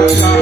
Ah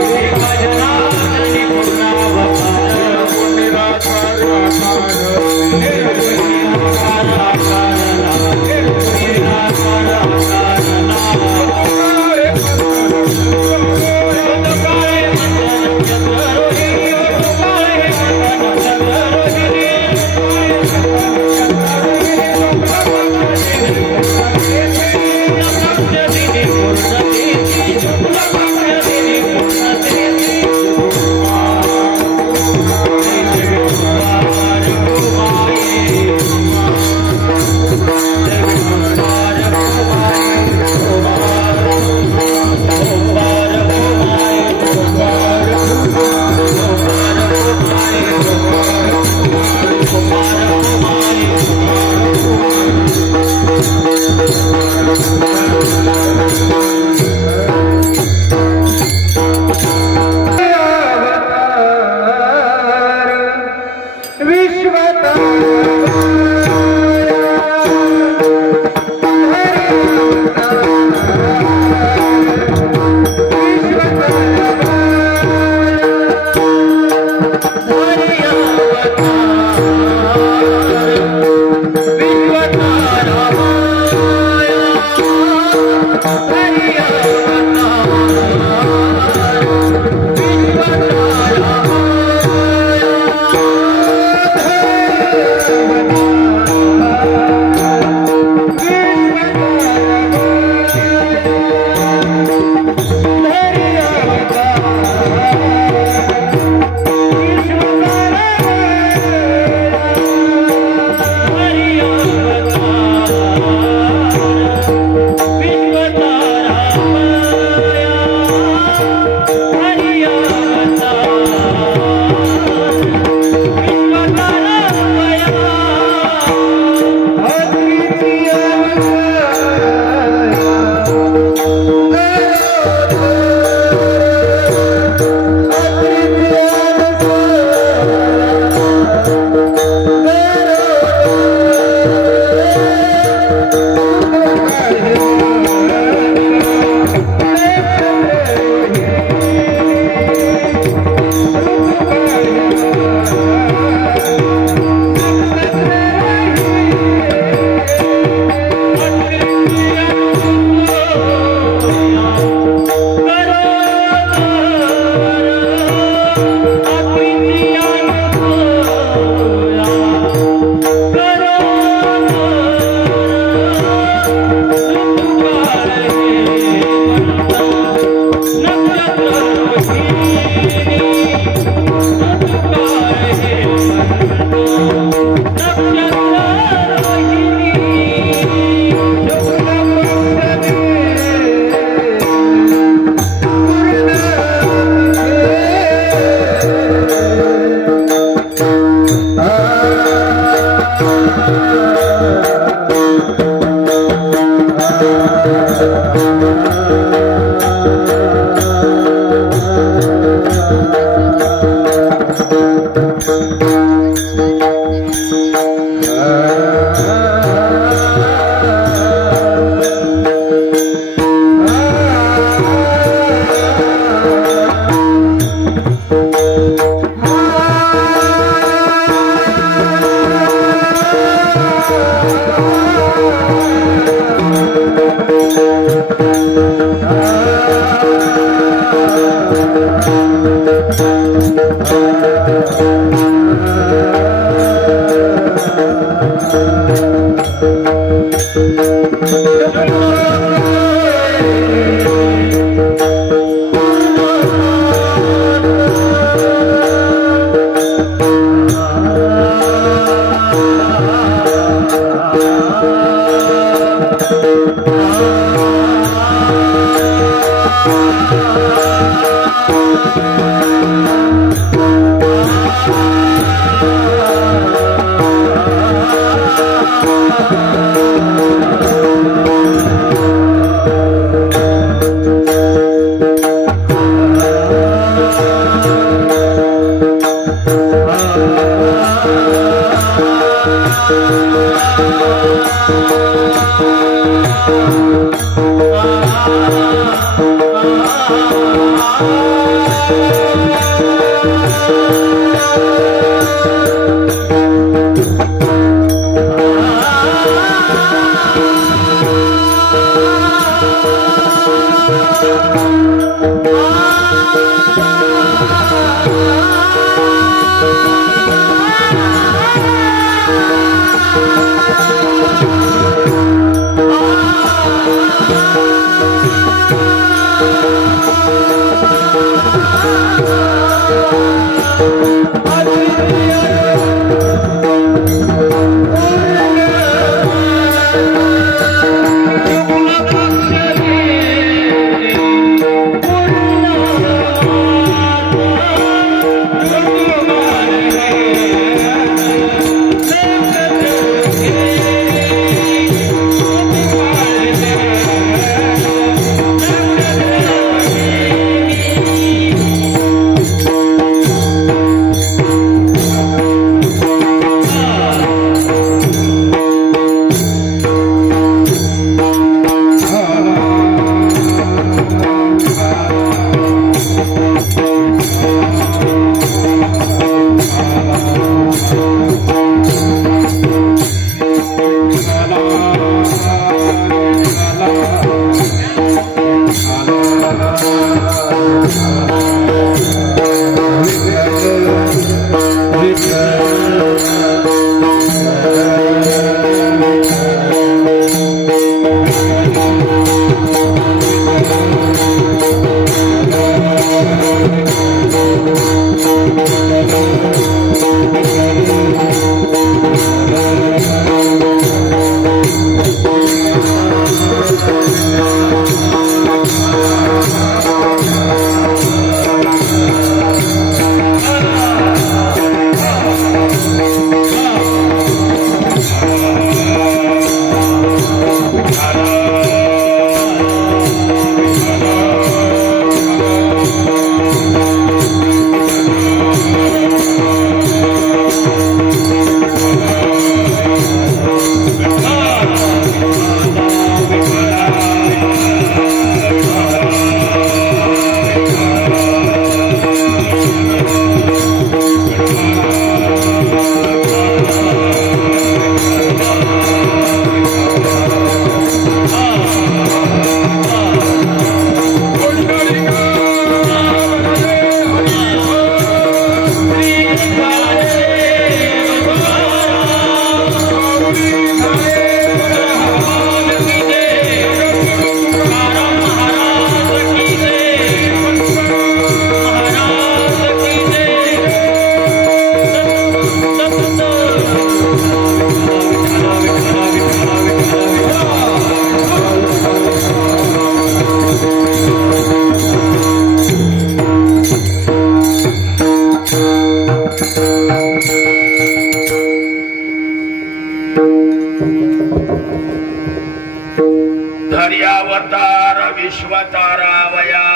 धर्यावतार विश्वतारावया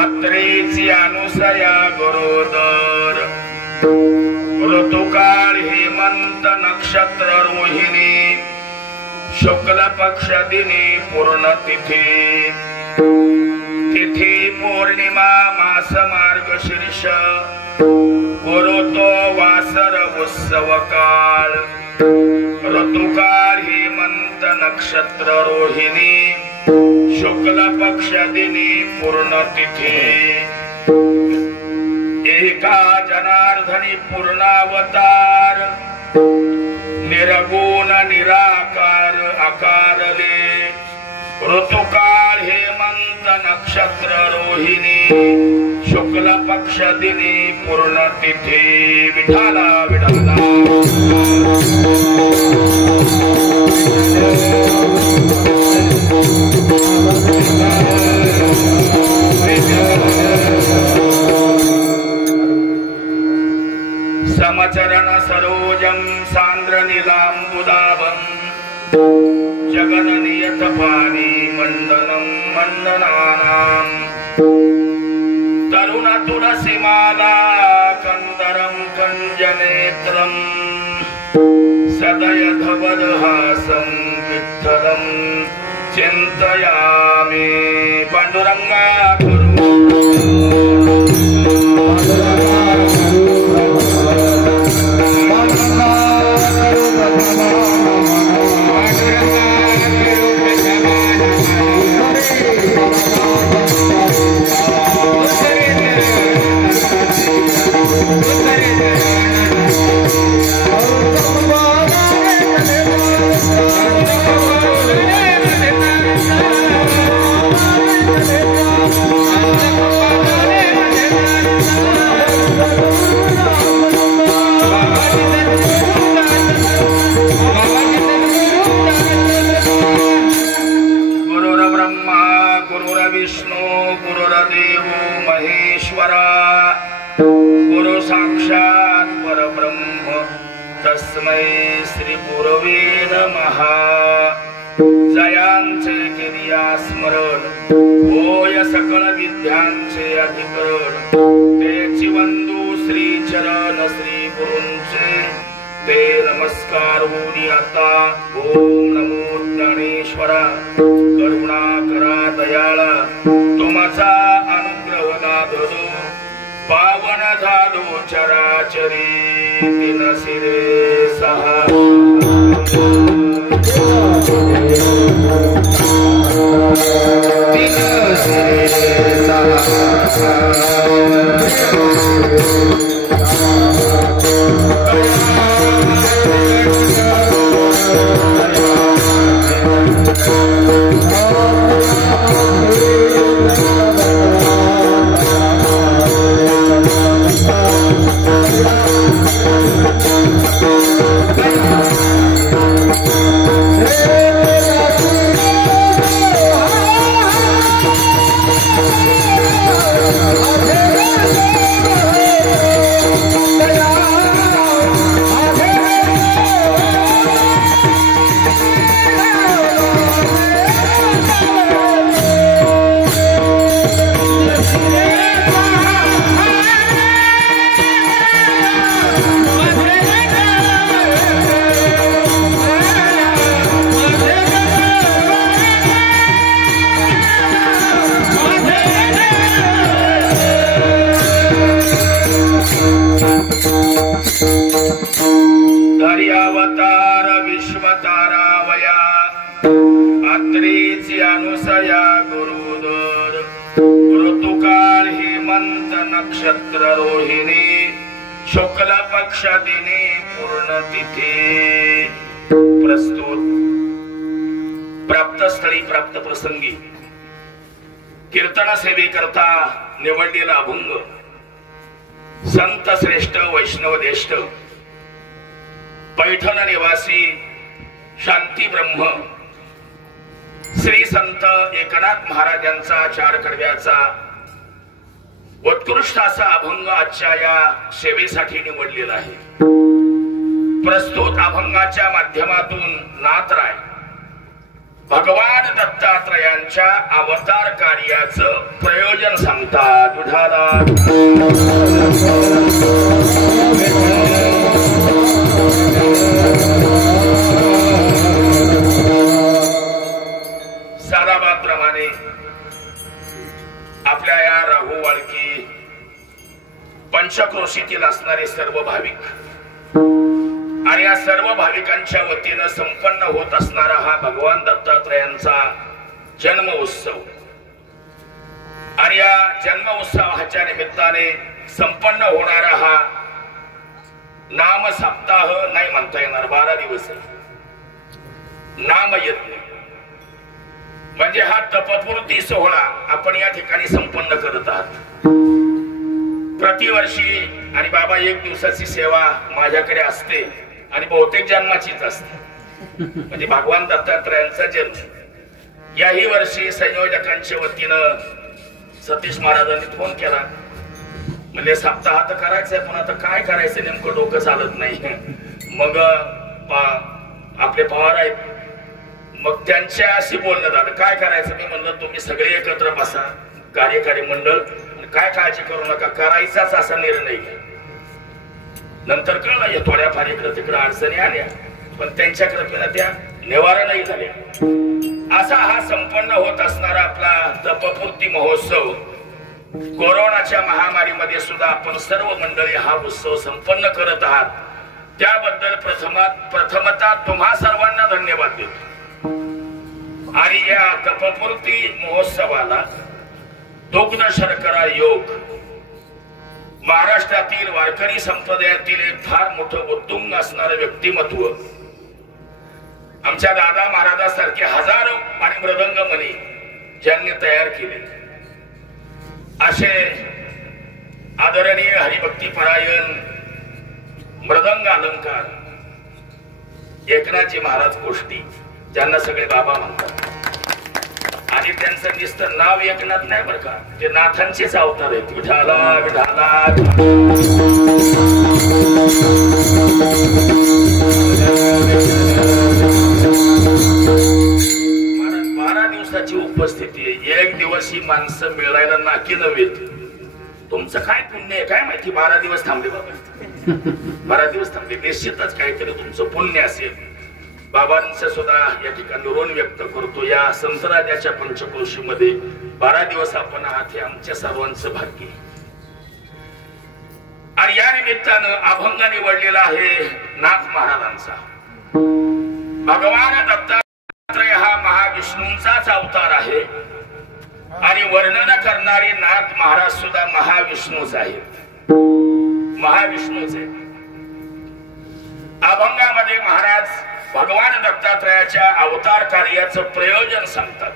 अत्रेची Anusaya गुरोदर ऋतुकाळ हेमंत नक्षत्र रोहिणी शुक्ल पक्ष दिनी पूर्ण तिथी तिथी पौर्णिमा मास मार्गशीर्ष गुरुतो वासर उत्सव काळ ऋतुकाळ हेमंत नक्षत्र रोहिणी शुक्ल पक्ष दिनी पूर्ण तिथी एका जनार्दनी पूर्णावतार निर्गुण निराकार आकारले ऋतुकाळ हेमंत नक्षत्र रोहिणी शुक्ल पक्ष दिनी पूर्ण तिथी विठाला विठाला समचरण सरोजं सांद्र नीलांबुदाभं जगन्नियत पानी मंडनं मंडनानां तरुण तुलसीमाला कंदरं कंजनेत्रं सदय धवलहासं विठ्ठलं चिंतयामि पांडुरंगा तस्मै श्री गुरवे नमः जयांचे किरिया स्मरण होय सकल विद्यांचे अधिकरण तेची वंदू श्री चरण श्री गुरूंचे ते नमस्कार होनी आता ओम नमो ज्ञानेश्वरा करुणा करा दयाळा तुमचा अनुग्रह नादो पावन झालो चराचरी तीन सिरे सहा तीन सिरे सहा अवतार विश्वतारावया अत्रीची अनुसया गुरुदर ऋतुकाळ हेमंत नक्षत्र रोहिणी शुक्ल पक्ष दिनी पूर्ण तिथी प्रस्तुत प्राप्त स्थळी प्राप्त प्रसंगी कीर्तन सेवेकरता निवडलेला अभंग संत श्रेष्ठ वैष्णव ज्येष्ठ पैठण निवासी शांती ब्रह्म श्री संत एकनाथ महाराजांचा चार कडव्याचा उत्कृष्ट असा अभंग आजच्या या सेवेसाठी निवडलेला आहे। प्रस्तुत अभंगाच्या माध्यमातून नाथराय भगवान दत्तात्रयांच्या अवतार कार्याचं प्रयोजन सांगतात। साराबाप्रमाणे आपल्या या राहू वाळकी पंचक्रोशीतील असणारे सर्व भाविक आणि या सर्व भाविकांच्या वतीनं संपन्न होत असणारा हा भगवान दत्तात्रयांचा जन्म उत्सव आणि या जन्म उत्सवाच्या निमित्ताने संपन्न होणारा हा नाम सप्ताह नाही म्हणता येणार 12 दिवस नाम यज्ञ म्हणजे हा तपपूर्ती सोहळा आपण या ठिकाणी संपन्न करत आहात। प्रतिवर्षी आणि बाबा एक दिवसाची सेवा माझ्याकडे असते आणि बहुतेक जन्माचीच असते म्हणजे भगवान दत्तात्रयांचा जन्म। याही वर्षी संयोजकांच्या वतीनं सतीश महाराजांनी फोन केला म्हणजे सप्ताह तर करायचंय पण आता काय करायचं नेमकं डोकं चालत नाही। मग आपले पवार आहेत मग त्यांच्याशी बोलणं झालं काय करायचं। मी म्हणलं तुम्ही सगळे एकत्र बसा कार्यकारी मंडळ काय काळजी करू नका करायचाच असा निर्णय घ्या। नंतर कळलं थोड्याफार इकडे तिकडे अडचणी आल्या पण त्यांच्या कृपेला त्या निवारणही झाल्या। असा हा संपन्न होत असणारा आपला तपपूर्ती महोत्सव, कोरोनाच्या महामारीमध्ये सुद्धा आपण सर्व मंडळी हा उत्सव संपन्न करत आहात, त्याबद्दल प्रथमतः तुम्हा सर्वांना धन्यवाद देतो। आणि या तपपूर्ती महोत्सवाला दुग्ध शर्करा योग महाराष्ट्रातील वारकरी संप्रदायातील एक फार मोठं उत्तुंग असणारं व्यक्तिमत्व, आमच्या दादा महाराजांसारखे हजारो आणि मृदंगमणी ज्यांनी तयार केले, असे आदरणीय हरिभक्तीपरायण मृदंग अलंकार एकनाथजी महाराज कोष्टी, ज्यांना सगळे बाबा म्हणतात। आणि त्यांचं नुसतं नाव एकनाथ नाही बरं का, ते नाथांचेच अवतार आहेत। विठाला विठाला 12 दिवसाची उपस्थिती आहे। एक दिवस ही माणसं मिळायला नाकी नव्हेत। तुमचं काय पुण्य आहे काय माहिती, 12 दिवस थांबले बाबा, 12 दिवस थांबले, निश्चितच काहीतरी तुमचं पुण्य असेल। बाबांचं सुद्धा या ठिकाणी ऋण व्यक्त करतो। या संतराजाच्या पंचक्रोशीमध्ये 12 दिवस आपण आहात, हे आमच्या सर्वांचं भाग्य। आणि या निमित्तानं अभंग निवडलेला आहे नाथ महाराजांचा। भगवान दत्तात्रय हा महाविष्णूंचाच अवतार आहे आणि वर्णन करणारे नाथ महाराज सुद्धा महाविष्णूच आहेत, महाविष्णूच आहेत। अभंगामध्ये महाराज भगवान दत्तात्रयाच्या अवतार कार्याचं प्रयोजन सांगतात।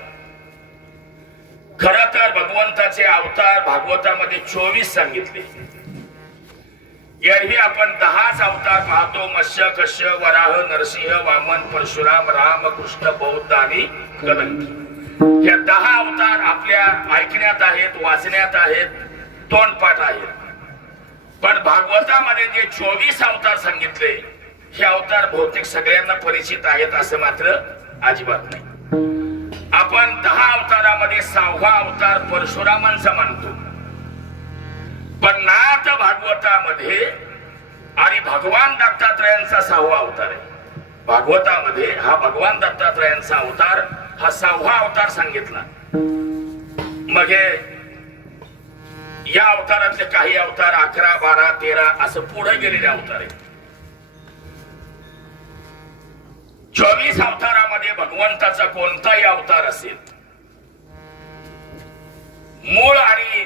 खरं तर भगवंताचे अवतार भागवतामध्ये 24 सांगितले, एरवी आपण 10च अवतार पाहतो। मत्स्य, कश्य, वराह, नरसिंह, वामन, परशुराम, राम, कृष्ण, बौद्ध आणि कलंकी। हे 10 अवतार आपल्या ऐकण्यात आहेत, वाचण्यात आहेत, तोंडपाठ आहेत। पण भागवतामध्ये जे 24 अवतार सांगितले, हे अवतार बहुतेक सगळ्यांना परिचित आहेत असं मात्र अजिबात नाही। आपण 10 अवतारामध्ये 6वा अवतार परशुरामांचा मानतो, पण नाथ भागवतामध्ये आणि भगवान दत्तात्रयांचा 6वा अवतार आहे। भागवतामध्ये हा भगवान दत्तात्रयांचा अवतार हा 6वा अवतार सांगितला। मग या अवतारातले काही अवतार 11, 12, 13 असं पुढे गेलेले अवतार आहेत। 24 अवतारामध्ये भगवंताचा कोणताही अवतार असेल, मूळ आणि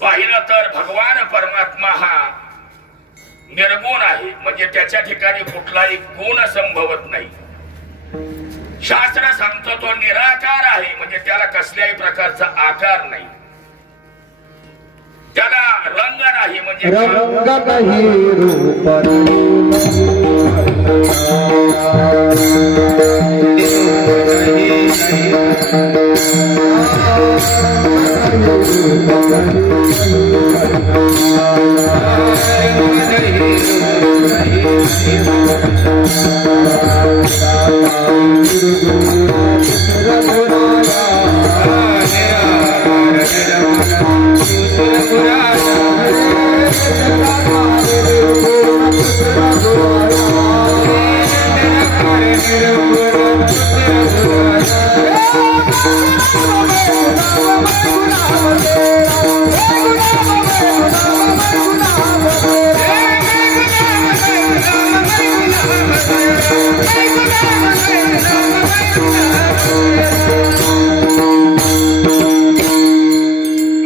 पाहिलं तर भगवान परमात्मा हा निर्गुण आहे, म्हणजे त्याच्या ठिकाणी कुठलाही गुण संभवत नाही। शास्त्र सांगतो तो निराकार आहे, म्हणजे त्याला कसल्याही प्रकारचा आकार नाही, त्याला रंग नाही, म्हणजे रंग नाही, रूप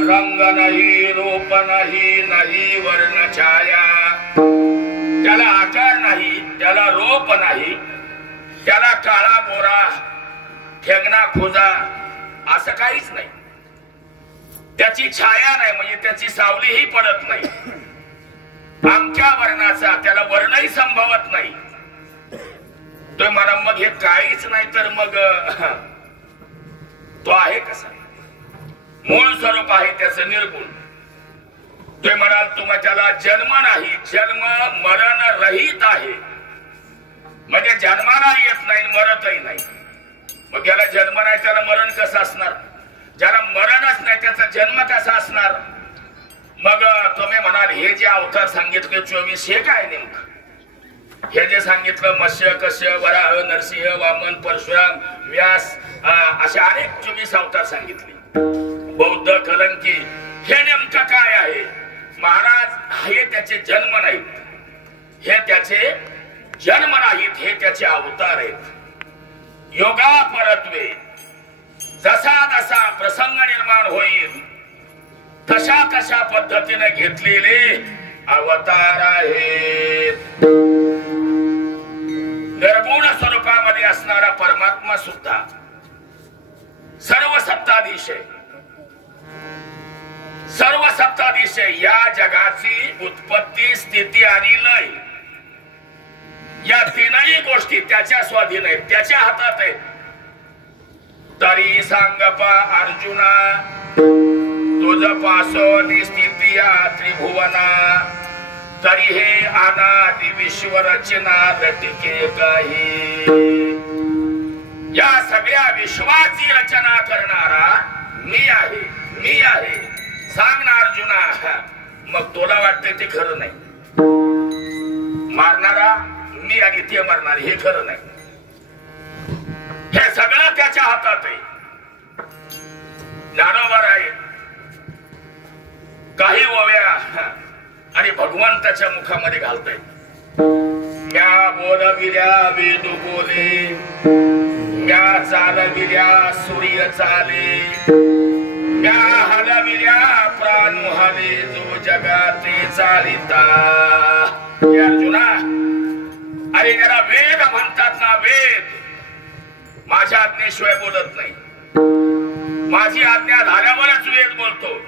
रंग नाही, रूप नाही, नाही वर्ण छाया, त्याला आकार नाही, त्याला रूप नाही, त्याला काळा गोरा ठेंगणा खोजा असं काहीच नाही, त्याची छाया नाही, म्हणजे त्याची सावलीही पडत नाही, आमच्या वर्णाचा त्याला वर्णही संभवत नाही। तो म्हणा मग हे काहीच नाही तर मग तो आहे कसा, मूळ स्वरूप आहे त्याचं निर्गुण। तो म्हणाल तुम्हा त्याला जन्म नाही, जन्म मरण रहित आहे, म्हणजे जन्माला येत नाही मरतही नाही। मग ज्याला जन्म नाही त्याला मरण कसं असणार, ज्याला मरणच नाही त्याचा जन्म कसा असणार। मग तुम्ही म्हणाल हे जे अवतार सांगितले 24 हे काय नेमकं, हे जे सांगितलं मत्स्य, कश्य, वराह, नरसिंह, वामन, परशुराम, व्यास, अशा अनेक चोवीस अवतार सांगितले. बौद्ध कलंकी हे नेमकं काय आहे? महाराज हे त्याचे जन्म नाहीत, हे त्याचे जन्म नाहीत, हे त्याचे अवतार आहेत. योगा परत्वे जसा जसा प्रसंग निर्माण होईल तशा तशा पद्धतीने घेतलेले अवतार आहेत. निर्गुण स्वरूपामध्ये असणारा परमात्मा सुद्धा सर्व सत्ताधीश आहे. सर्व सत्ताधीश आहे. या जगाची उत्पत्ती, स्थिती आणि लय या तीनही गोष्टी त्याच्या स्वाधीन आहेत, त्याच्या हातात आहेत. तरी सांगपा अर्जुना तुझ पासोनी स्थिती या त्रिभुवना, तरी हे अनादि विश्व रचना लटिके काही. या सगळ्या विश्वाची रचना करणारा मी आहे, मी आहे. सांग ना अर्जुना. मग तुला वाटते ते खरं नाही. मारणारा मी आणि ते मरणार हे खरं नाही. हे सगळं त्याच्या हातात आहे. ज्ञानोबा आहे काही ओव्या आणि भगवंताच्या मुखामध्ये घालतायत. म्या बोलविल्या वेद बोले, म्या चालविल्या सूर्य चाले, म्या हलविल्या प्राण हले, जो जगाते चालिता. अर्जुना, अरे जरा वेद म्हणतात ना, वेद माझ्या आज्ञेशिवाय बोलत नाही. माझी आज्ञा झाल्यावरच वेद बोलतो.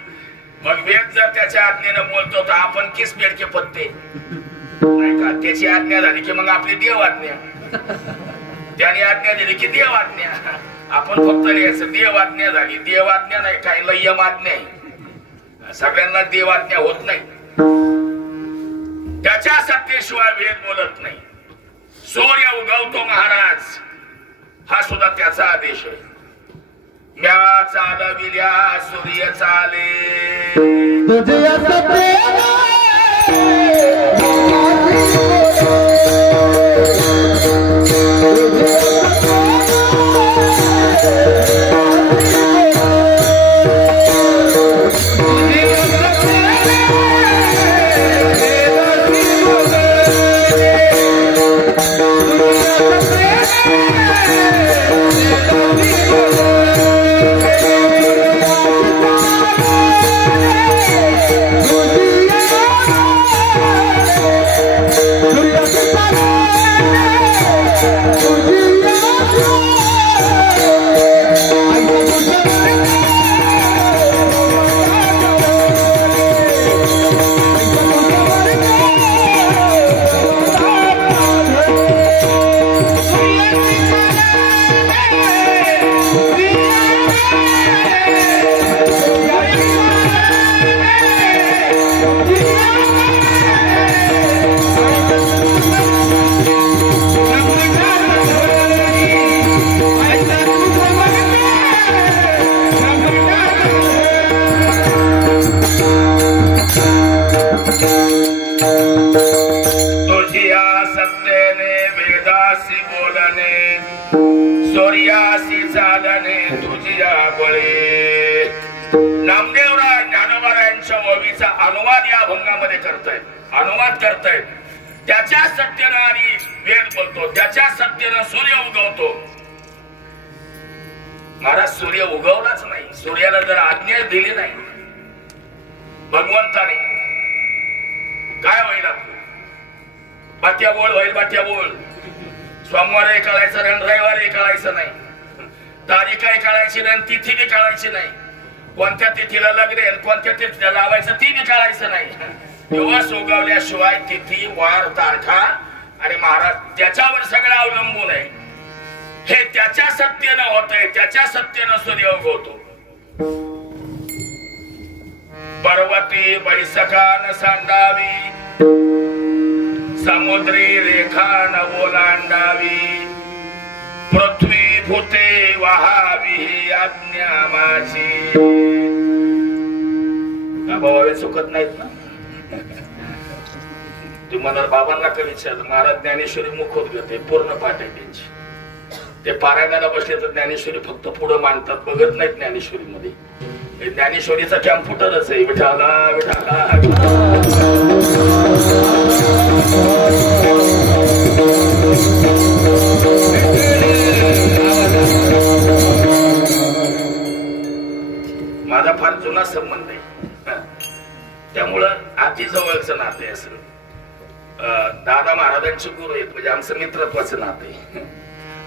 मग वेद जर त्याच्या आज्ञेनं बोलतो तर आपण किस बेडके पत्ते नाही का? त्याची आज्ञा झाली की मग आपली देव आज्ञा, त्याने आज्ञा दिली की देव आज्ञा. आपण फक्त लिहायचं देव आज्ञा झाली, देव आज्ञा नाही, काही लय्यम आज्ञा आहे. सगळ्यांना देव आज्ञा होत नाही. त्याच्या सत्तेशिवाय वेद बोलत नाही. सूर्य उगवतो महाराज, हा सुद्धा त्याचा आदेश आहे. म्या चालविल्या सूर्य चाले, तुझ्या अनुवाद या अभंगामध्ये करतायत, अनुवाद करतायत. त्याच्या सत्तेनं आणि वेद बोलतो, त्याच्या सत्तेनं सूर्य उगवतो. महाराज सूर्य उगवलाच नाही. सूर्याला जर आज्ञा दिली नाही भगवंताने, काय होईल आपलं? बात्या बोल होईल, बात्या बोल. सोमवारही कळायचं नाही, रविवारही कळायचं नाही, तारीखही कळायची नाही, तिथी बी कळायची नाही. कोणत्या तिथीला लग्न, कोणत्या तिथीला लावायचं ती बी कळायचं नाही. दिवस उगवल्याशिवाय तिथी, वार, तारखा आणि महाराज त्याच्यावर सगळं अवलंबून आहे. हे त्याच्या सत्तेनं होत आहे, त्याच्या सत्तेनं सूर्य उगवतो. पर्वती बैसकान सांडावी, समुद्री रेखा न ओलांडावी, पृथ्वी भूते वहावी आज्ञा माझी. बाबा चुकत नाहीत ना. तुम्हाला बाबांना कधी विचारलं, महाराज ज्ञानेश्वरी मुखोद्गत आहे, पूर्ण पाठ आहे त्यांची. ते पारायणाला बसले तर ज्ञानेश्वरी फक्त पुढे मानतात, बघत नाहीत ज्ञानेश्वरीमध्ये. ज्ञानेश्वरीचा कॅम्प्युटरच आहे. विठाला विठाला माझा फार जुना संबंध आहे. त्यामुळं आधी जवळचं नातं आहे. असं दादा महाराजांचे गुरु आहेत, म्हणजे आमचं मित्रत्वाचं नातं आहे.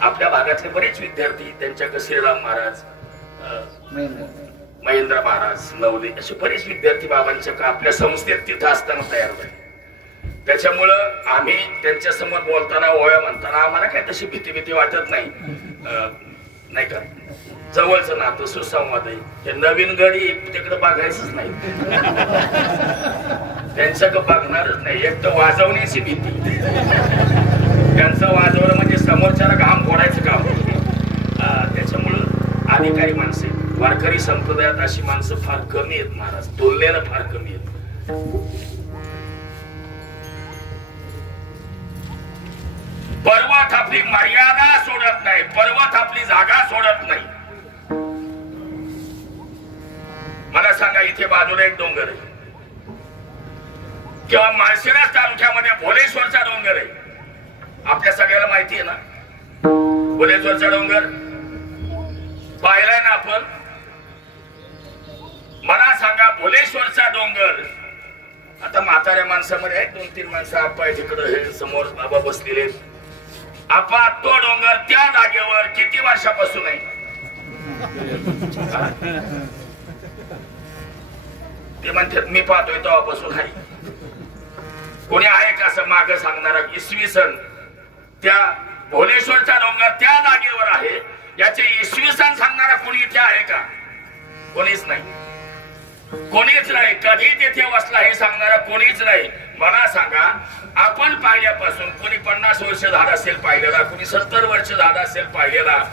आपल्या भागातले बरेच विद्यार्थी त्यांच्याकडे श्रीराम महाराज, महेंद्र महाराज, नवले असे बरेच विद्यार्थी बाबांच्या आपल्या संस्थेत तिथं असताना तयार झाले. त्याच्यामुळं आम्ही त्यांच्या समोर बोलताना ओळ्या म्हणताना आम्हाला काय तशी भीती वाटत नाही. नाही का, जवळचं नातं, सुसंवाद आहे. हे नवीन गडी तिकडे बघायचंच नाही, त्यांच्याकडे बघणारच नाही. एक तर वाजवण्याची भीती, त्यांचं वाजवलं म्हणजे समोरच्याला घाम फोडायचं काम. त्याच्यामुळं अधिकारी माणसे, वारकरी संप्रदायात अशी माणसं फार कमी आहेत महाराज, तुलनेनं फार कमी आहेत. पर्वत आपली मर्यादा सोडत नाही, पर्वत आपली जागा सोडत नाही. मला सांगा, इथे बाजूला एक डोंगर आहे किंवा माळशिरस तालुक्यामध्ये भोलेश्वरचा डोंगर आहे. आपल्या सगळ्याला माहिती आहे ना भोलेश्वरचा डोंगर, पाहिलाय ना आपण. मला सांगा, भोलेश्वरचा डोंगर, आता म्हाताऱ्या माणसामध्ये आहेत 2-3 माणसं, आपा तिकडं हे समोर बाबा बसलेले. आपा तो डोंगर त्या जागेवर किती वर्षापासून आहे? ते म्हणतात मी पाहतोय तेव्हापासून आहे. कोणी आहे का असं माग सांगणारा? इसवी सन त्या भोलेश्वरचा डोंगर त्या जागेवर आहे याचे इसवी सन सांगणारा कोणी इथे आहे का? कोणीच नाही, कोणीच नाही. कधी तिथे बसला हे सांगणारा कोणीच नाही. मला सांगा, आपण पाहिल्यापासून कोणी 50 वर्ष झालं असेल पाहिलेला, कोणी 70 वर्ष झालं असेल पाहिलेला.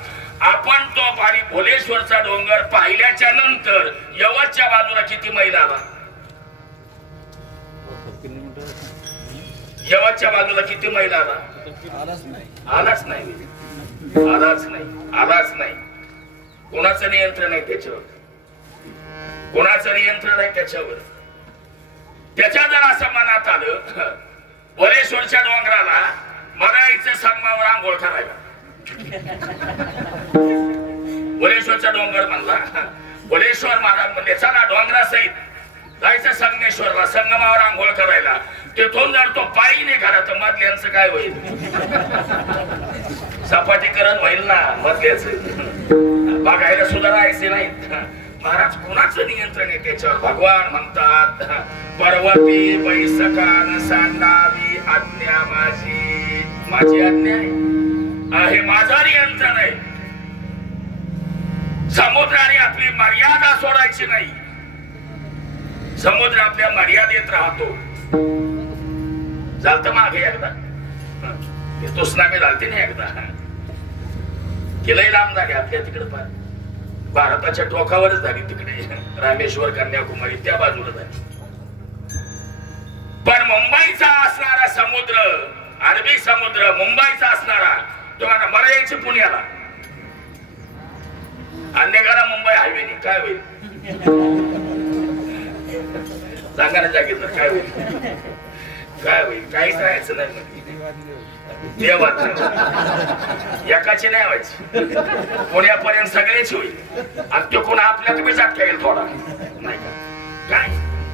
आपण तो पाणी भोलेश्वरचा डोंगर पाहिल्याच्या नंतर यवतच्या बाजूला किती मैल आला? यवतच्या बाजूला किती मैल आला? आलाच नाही, आलाच नाही, आलाच नाही. कोणाचं नियंत्रण आहे त्याच्यावर? कोणाचं नियंत्रण आहे त्याच्यावर? त्याच्या जर असं मनात आलं भोलेश्वरच्या डोंगराला मराईचं संगमावर आंघोळ करायला, भोलेश्वरचा डोंगर म्हणला, भोलेश्वर महाराज म्हणले चला डोंगरासहित जायचं संगमेश्वरला, संगमावर आंघोळ करायला. तिथून जर तो पायी नाही करा तर मधल्यांचं काय होईल? सपाटीकरण होईल ना मधल्याच, बघायला सुद्धा राहायचे नाहीत. महाराज कोणाचं नियंत्रण आहे त्याच्यावर? भगवान म्हणतात, पर्वती बैसकान सांडावी आज्ञा माझी, माझी आज्ञा आहे, माझं नियंत्रण आहे. समुद्राने आपली मर्यादा सोडायची नाही. समुद्र आपल्या मर्यादेत राहतो. झालत मागे एकदा तुसनामी झालते नाही एकदा, केलंही लांब झाली आपल्या तिकडे, पार भारताच्या टोकावरच झाली तिकडे, रामेश्वर कन्याकुमारी त्या बाजूला झाली. पण मुंबईचा असणारा समुद्र, अरबी समुद्र मुंबईचा असणारा, तुम्हाला मला यायचे पुण्याला, अन्यकाला मुंबई हायवेने काय होईल? सांगा ना जागेत काय होईल? काय होईल? काहीच राहायचं नाही. देवात एकाची नाही व्हायची, पुण्यापर्यंत सगळेच होईल. आणि तो कोण आपल्या तुम्ही जात येईल थोडा नाही का? काय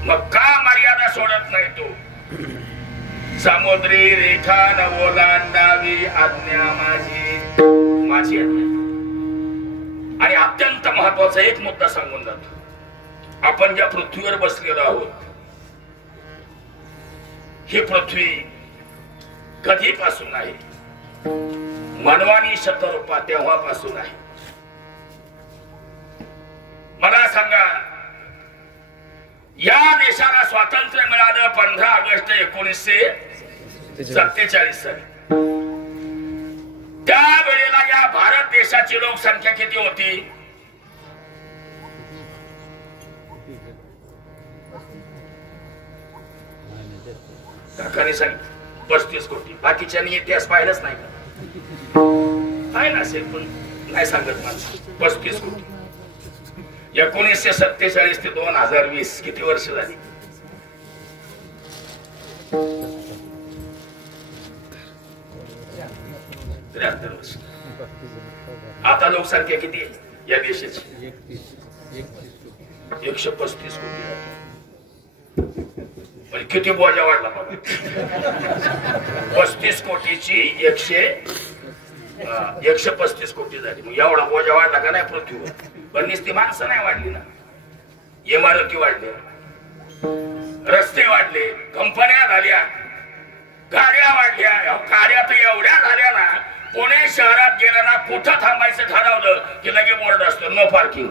मग का मर्यादा सोडत नाही तो? समुद्री रेखा न ओलांडावी आज्ञा माझी, माझी आज्ञा. आणि अत्यंत महत्वाचा एक मुद्दा सांगून जातो. आपण ज्या पृथ्वीवर बसलेलो आहोत, ही पृथ्वी कधीपासून आहे? मानवानी शतरूपा तेव्हापासून आहे. मला सांगा, या देशाला स्वातंत्र्य मिळालं 15 ऑगस्ट 1947 साली. त्यावेळेला या भारत देशाची लोकसंख्या किती होती? काकाने सांगितलं 35 कोटी. बाकीच्यांनी इतिहास पाहिलाच नाही का? आहे ना असेल पण नाही सांगत माणसं 35 कोटी 1947 ते 2020 किती वर्ष झाली 73 वर्ष आता लोकसंख्या किती आहे या देशाची 135 कोटी पण किती बोजा वाढला बघा 35 कोटीची 135 कोटी झाली मग एवढा बोजा वाढला का नाही पृथ्वीवर पण नुसती माणसं नाही वाढली ना इमारती वाढल्या रस्ते वाढले कंपन्या झाल्या गाड्या वाढल्या गाड्या तर एवढ्या झाल्या ना पुणे शहरात गेला ना कुठं थांबायचं ठरवलं की लगे बोर्ड असतो नो पार्किंग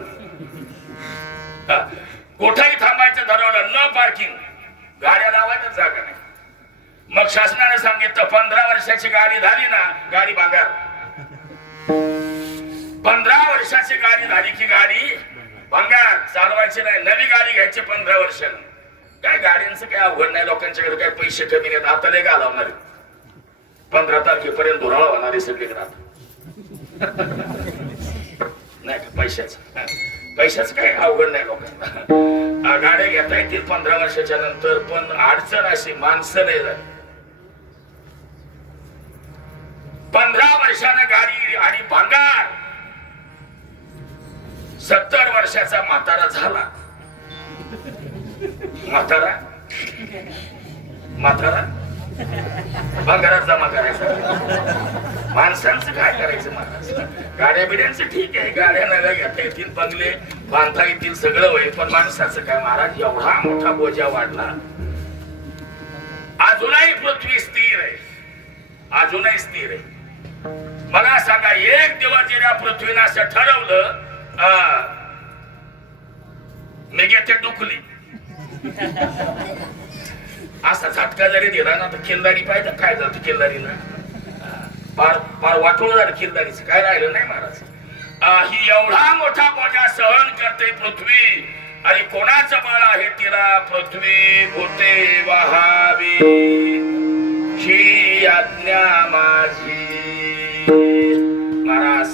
कुठंही थांबायचं ठरवलं नो पार्किंग गाड्या लावायला जागा नाही मग शासनाने सांगितलं 15 वर्षाची गाडी झाली ना गाडी भांगार 15 वर्षाची गाडी झाली की गाडी भांगार चालवायची नाही नवी गाडी घ्यायची 15 वर्षानं काय गाड्यांचं काय अवघड नाही लोकांच्याकडे काय पैसे कमी नाहीत आता नाही घालवणार 15 तारखेपर्यंत धुराळ होणारे सगळे राहत नाही का पैशाच काय अवघड नाही लोकांना गाड्या घेता येतील 15 वर्षाच्या नंतर पण अडचण अशी माणसं नाही झाली 15 वर्षानं गाडी आणि भांगार 70 वर्षाचा म्हातारा झाला म्हातारा भांगारात जमा करायचा माणसांचं काय करायचं महाराज गाड्या बिड्यांचं ठीक आहे गाड्या नव्या घेता येतील बंगले बांधता येतील सगळं होईल पण माणसाचं काय महाराज एवढा मोठा बोजा वाढला अजूनही पृथ्वी स्थिर आहे अजूनही स्थिर आहे मला सांगा एक दिवस जरी पृथ्वीनं असं ठरवलं मी घेते डुकली असा झटका जरी दिला ना तर किल्लारी पाहिजे काय जातं किल्लारीला फार वाटोळ झालं किल्लारीचं काय राहिलं नाही महाराज ही एवढा मोठा बोजा सहन करते पृथ्वी आणि कोणाचं बळ आहे तिला पृथ्वी होते वाहावी ही आज्ञा माझी महाराज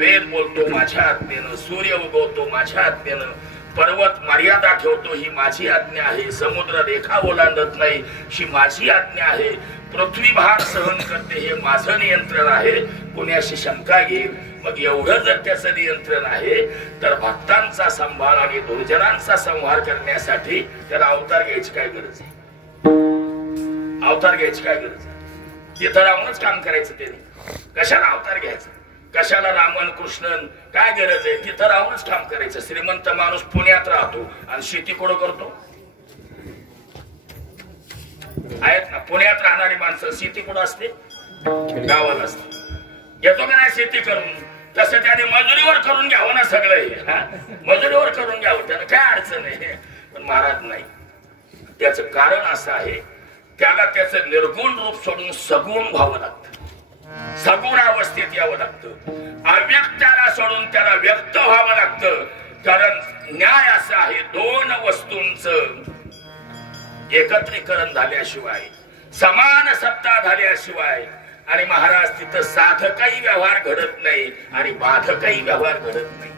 वेद बोलतो माझ्या आज्ञेनं सूर्य उगवतो माझ्या आज्ञेनं पर्वत मर्यादा ठेवतो ही माझी आज्ञा आहे समुद्र रेखा ओलांडत नाही ही माझी आज्ञा आहे पृथ्वी भार सहन करते हे माझं नियंत्रण आहे कोणाशी शंका घेईल मग एवढं जर त्याचं नियंत्रण आहे तर भक्तांचा संभाळ आणि दुर्जनांचा संहार करण्यासाठी त्याला अवतार घ्यायची काय गरज आहे अवतार घ्यायची काय गरज आहे तिथं राहूनच काम करायचं त्याने कशाला अवतार घ्यायचं कशाला रामन कृष्णन काय गरज आहे तिथं राहूनच काम करायचं श्रीमंत माणूस पुण्यात राहतो आणि शेती कुठं करतो आहेत ना पुण्यात राहणारी माणसं शेती कुठं असते गावाला असते येतो का नाही शेती करून तसं त्याने मजुरीवर करून घ्यावं ना सगळं हे मजुरीवर करून घ्यावं त्यानं काय अडचण आहे पण महाराज नाही त्याचं कारण असं आहे त्याला त्याचं निर्गुण रूप सोडून सगुण व्हावं लागतं सगुण अवस्थेत यावं लागतं अव्यक्ताला सोडून त्याला व्यक्त व्हावं लागतं कारण न्याय असं आहे दोन वस्तूंचं एकत्रीकरण झाल्याशिवाय समान सत्ता झाल्याशिवाय आणि महाराज तिथं साधकही व्यवहार घडत नाही आणि बाधकही व्यवहार घडत नाही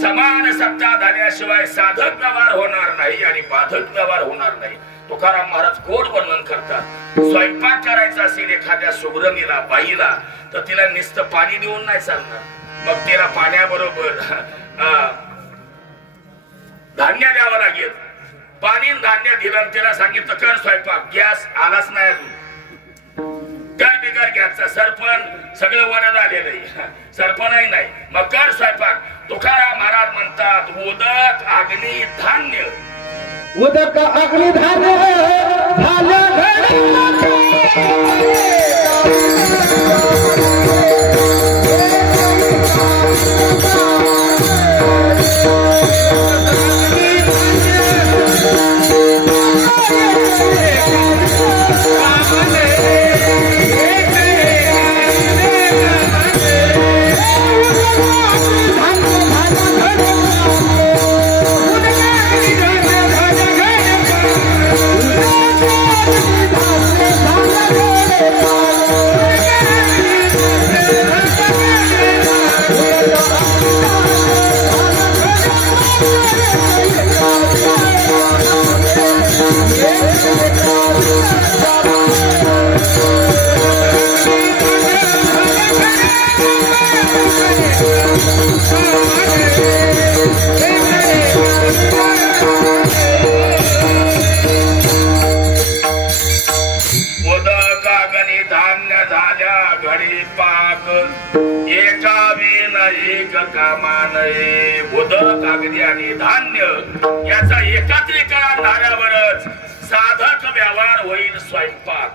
समान सत्ता झाल्याशिवाय साधक व्यवहार होणार नाही आणि बाधक व्यवहार होणार नाही तुकाराम महाराज गोड वर्णन करतात स्वयंपाक करायचा असेल एखाद्या सुगरणीला बाईला तर तिला नुसतं पाणी देऊन नाही चालणार मग तिला पाण्याबरोबर धान्य द्यावं लागेल पाणी धान्य दिलं तिला सांगितलं कर स्वयंपाक गॅस आलाच नाही अजून कर बिगर गॅसचा सरपण सगळं वर झालेलं आहे सरपणही नाही मग कर स्वयंपाक तुकाराम महाराज म्हणतात उदक अग्नी धान्य उदक अग्नि धान्य एका विन एक कामानये उदक अग्नी आणि धान्य याचा एकत्रीकरण झाल्यावरच साधक व्यवहार होईल. स्वयंपाक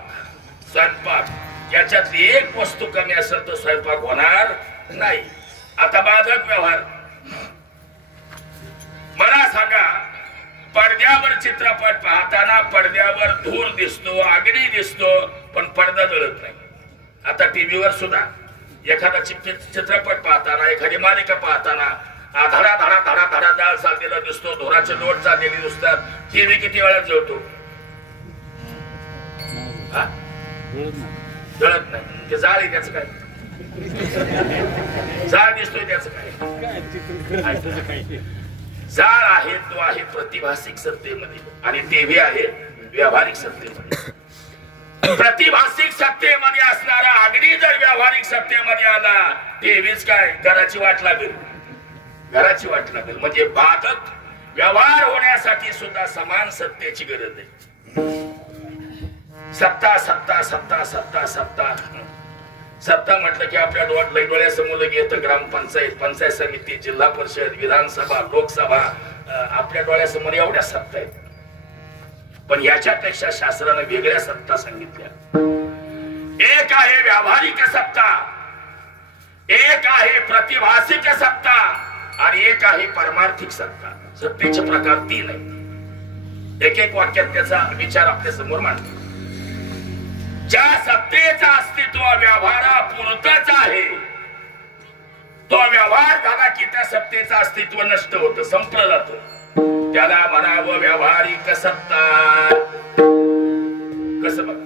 याच्यात एक वस्तू कमी असेल तर स्वयंपाक होणार नाही. आता बाधक व्यवहार मला सांगा, पडद्यावर चित्रपट पाहताना पडद्यावर धूर दिसतो, अग्नी दिसतो, पण पडदा जळत नाही. आता टीव्हीवर सुद्धा एखादा चित्रपट पाहताना, एखादी मालिका पाहताना धडा धडा धडा धडा जाळ चाललेला दिसतो, धुराचे लोट चाललेले दिसतात. टीव्ही किती वेळात जळतो? जळत नाही. ते जाळ आहे त्याचं काय? जाळ दिसतोय त्याचं काय? जाळ आहे तो आहे प्रतिभासिक सत्तेमध्ये आणि टीव्ही आहे व्यावहारिक सत्तेमध्ये. प्रतिभासिक सत्तेमध्ये असणारा अग्नी जर व्यावहारिक सत्तेमध्ये आला, टीव्हीच काय घराची वाट लागेल. घराची वाट लागेल. म्हणजे बाधक व्यवहार होण्यासाठी सुद्धा समान सत्तेची गरज आहे. सत्ता सत्ता सत्ता सत्ता सत्ता सत्ता म्हटलं की आपल्या डोळ्यासमोर येतं ग्रामपंचायत, पंचायत समिती, जिल्हा परिषद, विधानसभा, लोकसभा. आपल्या डोळ्यासमोर एवढ्या सत्ता आहेत. पण याच्यापेक्षा शास्त्राने वेगळ्या सत्ता सांगितल्या. एक आहे व्यावहारिक सत्ता, एक आहे प्रतिभासिक सत्ता आणि एक आहे परमार्थिक सत्ता. सत्तेचे प्रकार 3 आहेत. एक एक वाक्यात त्याचा विचार आपल्या समोर मांडतो. ज्या सत्तेचं अस्तित्व व्यवहारापुरतच आहे, तो व्यवहार झाला की त्या सत्तेचं अस्तित्व नष्ट होतं, संपलं जातं. त्याला म्हणावं व्यावहारिक सत्ता. कसं बघ,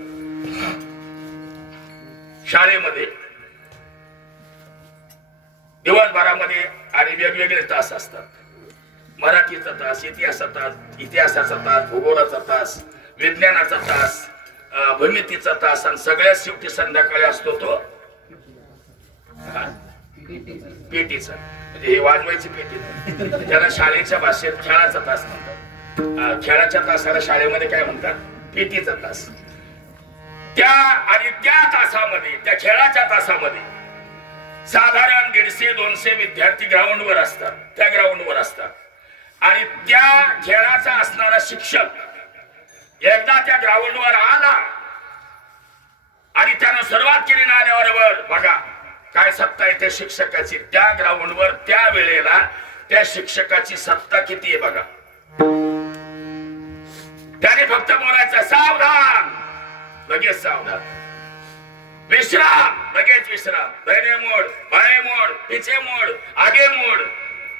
शाळेमध्ये दिवसभरामध्ये आणि वेगवेगळे तास असतात. मराठीचा तास, इतिहासाचा तास, भूगोलाचा तास, विज्ञानाचा तास, भूमितीचा तास आणि सगळ्यात शेवटी संध्याकाळी असतो तो पेटीचा. म्हणजे हे वाजवायची पेटी नाही, त्याला शाळेच्या भाषेत खेळाचा तास म्हणतात. खेळाच्या तासाला शाळेमध्ये काय म्हणतात? पेटीचा तास. त्या तासामध्ये, त्या खेळाच्या तासामध्ये साधारण 150-200 विद्यार्थी ग्राउंडवर असतात. त्या ग्राउंडवर असतात आणि त्या खेळाचा असणारा शिक्षक एकदा त्या ग्राउंडवर आला आणि त्यानं सुरुवात केली ना, आल्याबरोबर बघा काय सत्ता आहे त्या शिक्षकाची. त्या ग्राउंडवर त्या वेळेला त्या शिक्षकाची सत्ता किती आहे बघा. त्याने फक्त बोलायचं सावधान, लगेच सावधान. विश्राम, लगेच विश्राम. दाहिने मोड, बाळे मोड, पिछे मोड, आगे मोड.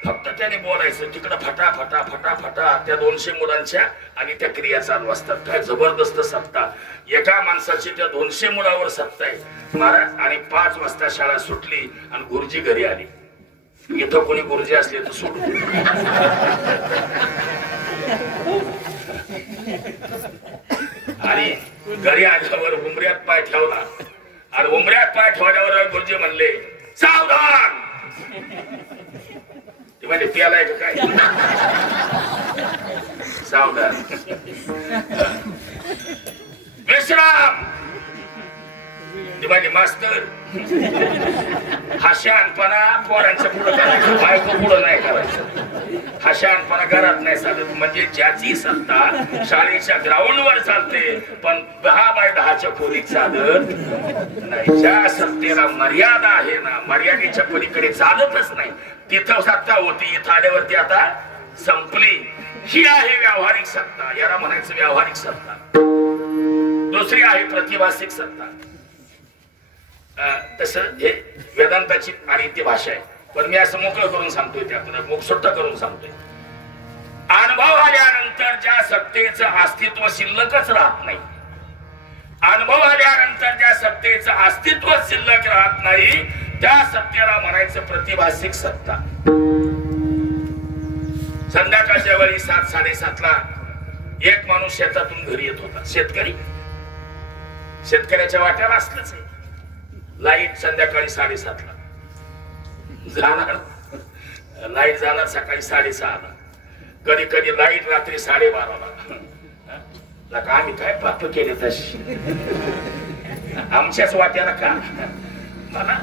फक्त त्याने बोलायचं. तिकडं फटा फटा फटा फटा त्या 200 मुलांच्या आणि त्या क्रिया चालू असतात. काय जबरदस्त सत्ता. एका माणसाची त्या 200 मुलावर सत्ता आहे महाराज. आणि 5 वाजता शाळा सुटली आणि गुरुजी घरी आली. इथं कोणी गुरुजी असले तर सोडू. आणि घरी आल्यावर उमऱ्यात पाय ठेवला आणि उमऱ्यात पाय ठेवल्यावर गुरुजी म्हणले सावधान. ते म्हणजे प्यालाय का काय? सावधान, विश्राम. ते म्हणजे मास्तर हा शहाणपणा पोरांच्या पुढं करायचं, बायको पुढं नाही करायचं. हा शहाणपणा घरात नाही चालत. म्हणजे ज्याची सत्ता शाळेच्या ग्राउंडवर चालते पण 10x10च्या खोलीत चालत नाही. ज्या सत्तेला मर्यादा आहे ना, मर्यादेच्या पलीकडे चालतच नाही, तिथं सत्ता होती. इथं आल्यावरती आता संपली. ही आहे व्यावहारिक सत्ता. याला म्हणायचं व्यावहारिक सत्ता. दुसरी आहे प्रतिभासिक सत्ता. तसं हे वेदांताची आणि ती भाषा आहे. पण मी असं मोकळं करून सांगतोय, त्यातून मोक्षोत्तर करून सांगतोय. अनुभव आल्यानंतर ज्या सत्तेचं अस्तित्व शिल्लकच राहत नाही, अनुभव आल्यानंतर ज्या सत्तेचं अस्तित्व शिल्लक राहत नाही, त्या सत्तेला म्हणायचं प्रतिभासिक सत्ता. संध्याकाळच्या वेळी 7-7:30ला एक माणूस शेतातून घरी येत होता. शेतकरी, शेतकऱ्याच्या वाट्याला असलंच आहे. लाईट संध्याकाळी 7:30ला जाणार, लाईट जाणार सकाळी 6:30ला, कधी कधी लाईट रात्री 12:30ला. आम्ही काय पाप केले तशी आमच्याच वाट्याला का? मला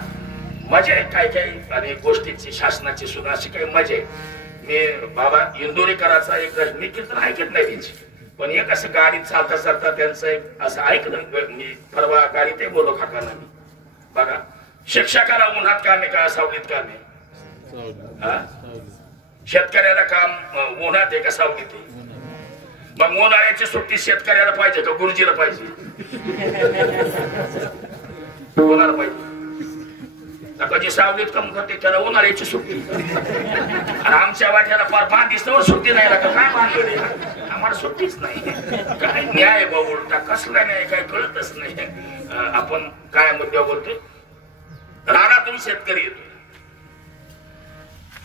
मजा आहे काय काय आणि गोष्टीची शासनाची सुद्धा अशी काही मजा आहे. मी बाबा इंदोरीकराचा एक मी कीर्तन ऐकत नाही त्यांची, पण एक असं गाडीत चालता चालता त्यांचं एक असं ऐकलं मी परवा गाडीत ते बोललो काकांना मी बघा शिक्षकाला उन्हात कामे का सावलीत कामे, शेतकऱ्याला काम उन्हात आहे का सावलीत आहे. मग उन्हाळ्याची सुट्टी शेतकऱ्याला पाहिजे का गुरुजीला पाहिजे, कोणाला पाहिजे. कधी सावलीत काम करते त्याला उन्हाळ्याची सुट्टी आणि आमच्या वाट्याला फार 5 दिवसावर सुट्टी नाही लागत. काय मानले आम्हाला सुट्टीच नाही. काय न्याय बा उलटा कसला न्याय काय कळतच नाही. आपण काय मुद्द्यावर बोलतोय. रानातून शेतकरी येतो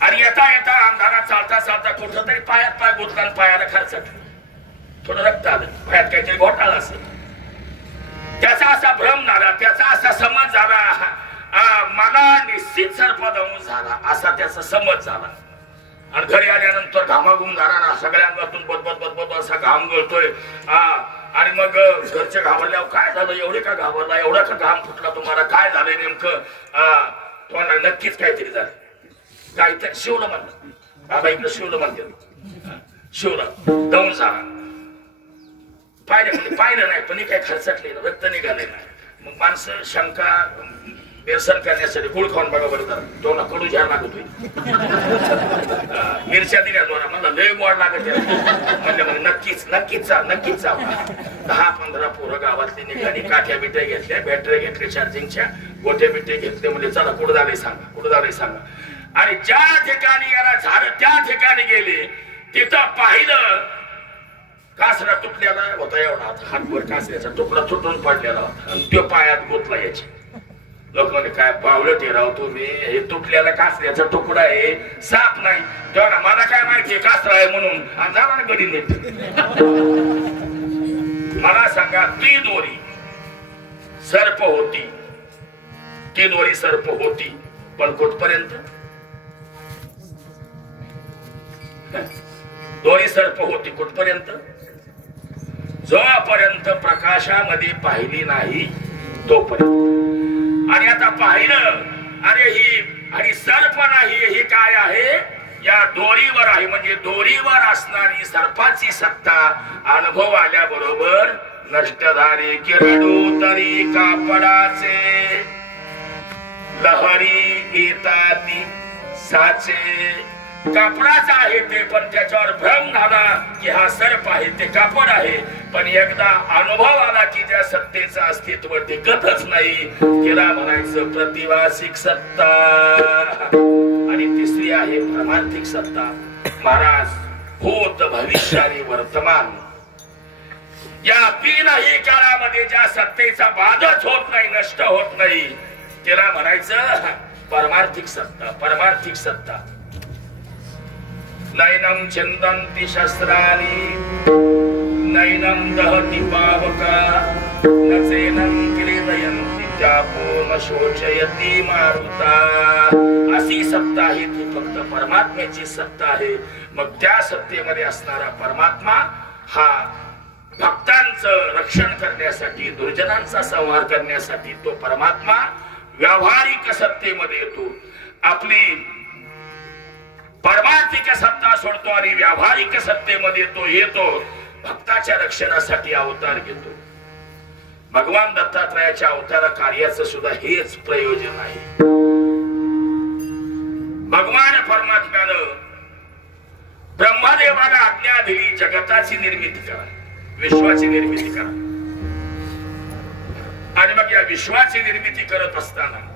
आणि येता येता अंधारात चालता चालता कुठं तरी पायात पाय गुंतला आणि पायाला खर्चटलं, थोडं रक्त आलं, पायात काहीतरी घोटाळा असेल. त्याचा असा भ्रम झाला, त्याचा असा समज झाला मला निश्चित सर्पदंश झाला असा त्याचा समज झाला. आणि घरी आल्यानंतर घामाघूम झाला ना, सगळ्यांवरतून बदबद बदबद असा घाम गळतोय. आणि मग घरच्या घाबरल्यावर काय झालं, एवढे का घाबरला, एवढा का घाम फुटला तुम्हाला, काय झालंय नेमकं. तुम्हाला नक्कीच काहीतरी झालं, काहीतरी शिवलं म्हणलं बाबा इकडे शिवलं म्हणते, शिवलं दंश झाला. पाहिलं नाही पण काय खर्चटले रक्त निघाले नाही. मग माणसं शंका बेसन करण्यासाठी गुळ खाऊन बघा बरं जरा, दोन कडू झार लागत होईल. मिरच्या दिल्या दोन मला लय गोड लागत म्हणजे मग नक्कीच नक्कीच नक्कीच जाऊ. 10-15 पोरं गावातली निघाली, काठ्या बिट्या घेतल्या, बॅटऱ्या घेतल्या चार्जिंगच्या, गोटे बिटे घेतले. म्हणजे चला कुठं झालंय सांगा, कुठं झालंय सांगा. आणि ज्या ठिकाणी याला झालं त्या ठिकाणी गेले, तिथं पाहिलं कासरा तुटलेला होता एवढा, हातभर कासऱ्याचा तुकडा तुटून पडलेला होता आणि तो पायात गोतला याची. लोक म्हणजे काय पावलं ठेराव तुम्ही, हे तुटलेला कासऱ्याचा तुकडा आहे, साप नाही. तेव्हा मला काय माहिती कासरा आहे म्हणून झाला ना गडी नीट. मला सांगा ती दोरी सर्प होती, ती दोरी सर्प होती पण कुठपर्यंत. दोरी सर्प होती कुठपर्यंत, जोपर्यंत प्रकाशामध्ये पाहिली नाही तोपर्यंत. आणि आता पाहिलं अरे ही आणि सर्प नाही, हे काय आहे या दोरीवर आहे. म्हणजे दोरीवर असणारी सर्पाची सत्ता अनुभव आल्याबरोबर नष्ट झाली. किरणू तरी कापडाचे लहरी येताती साचे. कापडाचा आहे ते, पण त्याच्यावर भ्रम झाला की हा सर्प आहे, ते कापड आहे. पण एकदा अनुभव आला की ज्या सत्तेचं अस्तित्व टिकतच नाही, तिला म्हणायचं प्रतिवासिक सत्ता. आणि तिसरी आहे परमार्थिक सत्ता. महाराज भूत भविष्य आणि वर्तमान या तीनही काळामध्ये ज्या सत्तेचा बाधच होत नाही, नष्ट होत नाही, तिला म्हणायचं परमार्थिक सत्ता. परमार्थिक सत्ता. नैनम छिंदन्ति शस्त्राणि नैनम दहति पावका न चैनं क्रीडयन्ति चापो न शोचयति मारुता. अशी सत्ता आहे ती फक्त परमात्म्याची सत्ता आहे. मग त्या सत्तेमध्ये असणारा परमात्मा हा भक्तांचं रक्षण करण्यासाठी, दुर्जनांचा संहार करण्यासाठी तो परमात्मा व्यावहारिक सत्तेमध्ये येतो. आपली परमार्थिक सत्ता सोडतो आणि व्यावहारिक सत्तेमध्ये तो येतो, भक्ताच्या रक्षणासाठी अवतार घेतो. भगवान दत्तात्रयाच्या अवतार कार्याचं सुद्धा हेच प्रयोजन आहे. भगवान परमात्म्यानं ब्रह्मदेवाला आज्ञा दिली जगताची निर्मिती करा, विश्वाची निर्मिती करा. आणि मग या विश्वाची निर्मिती करत असताना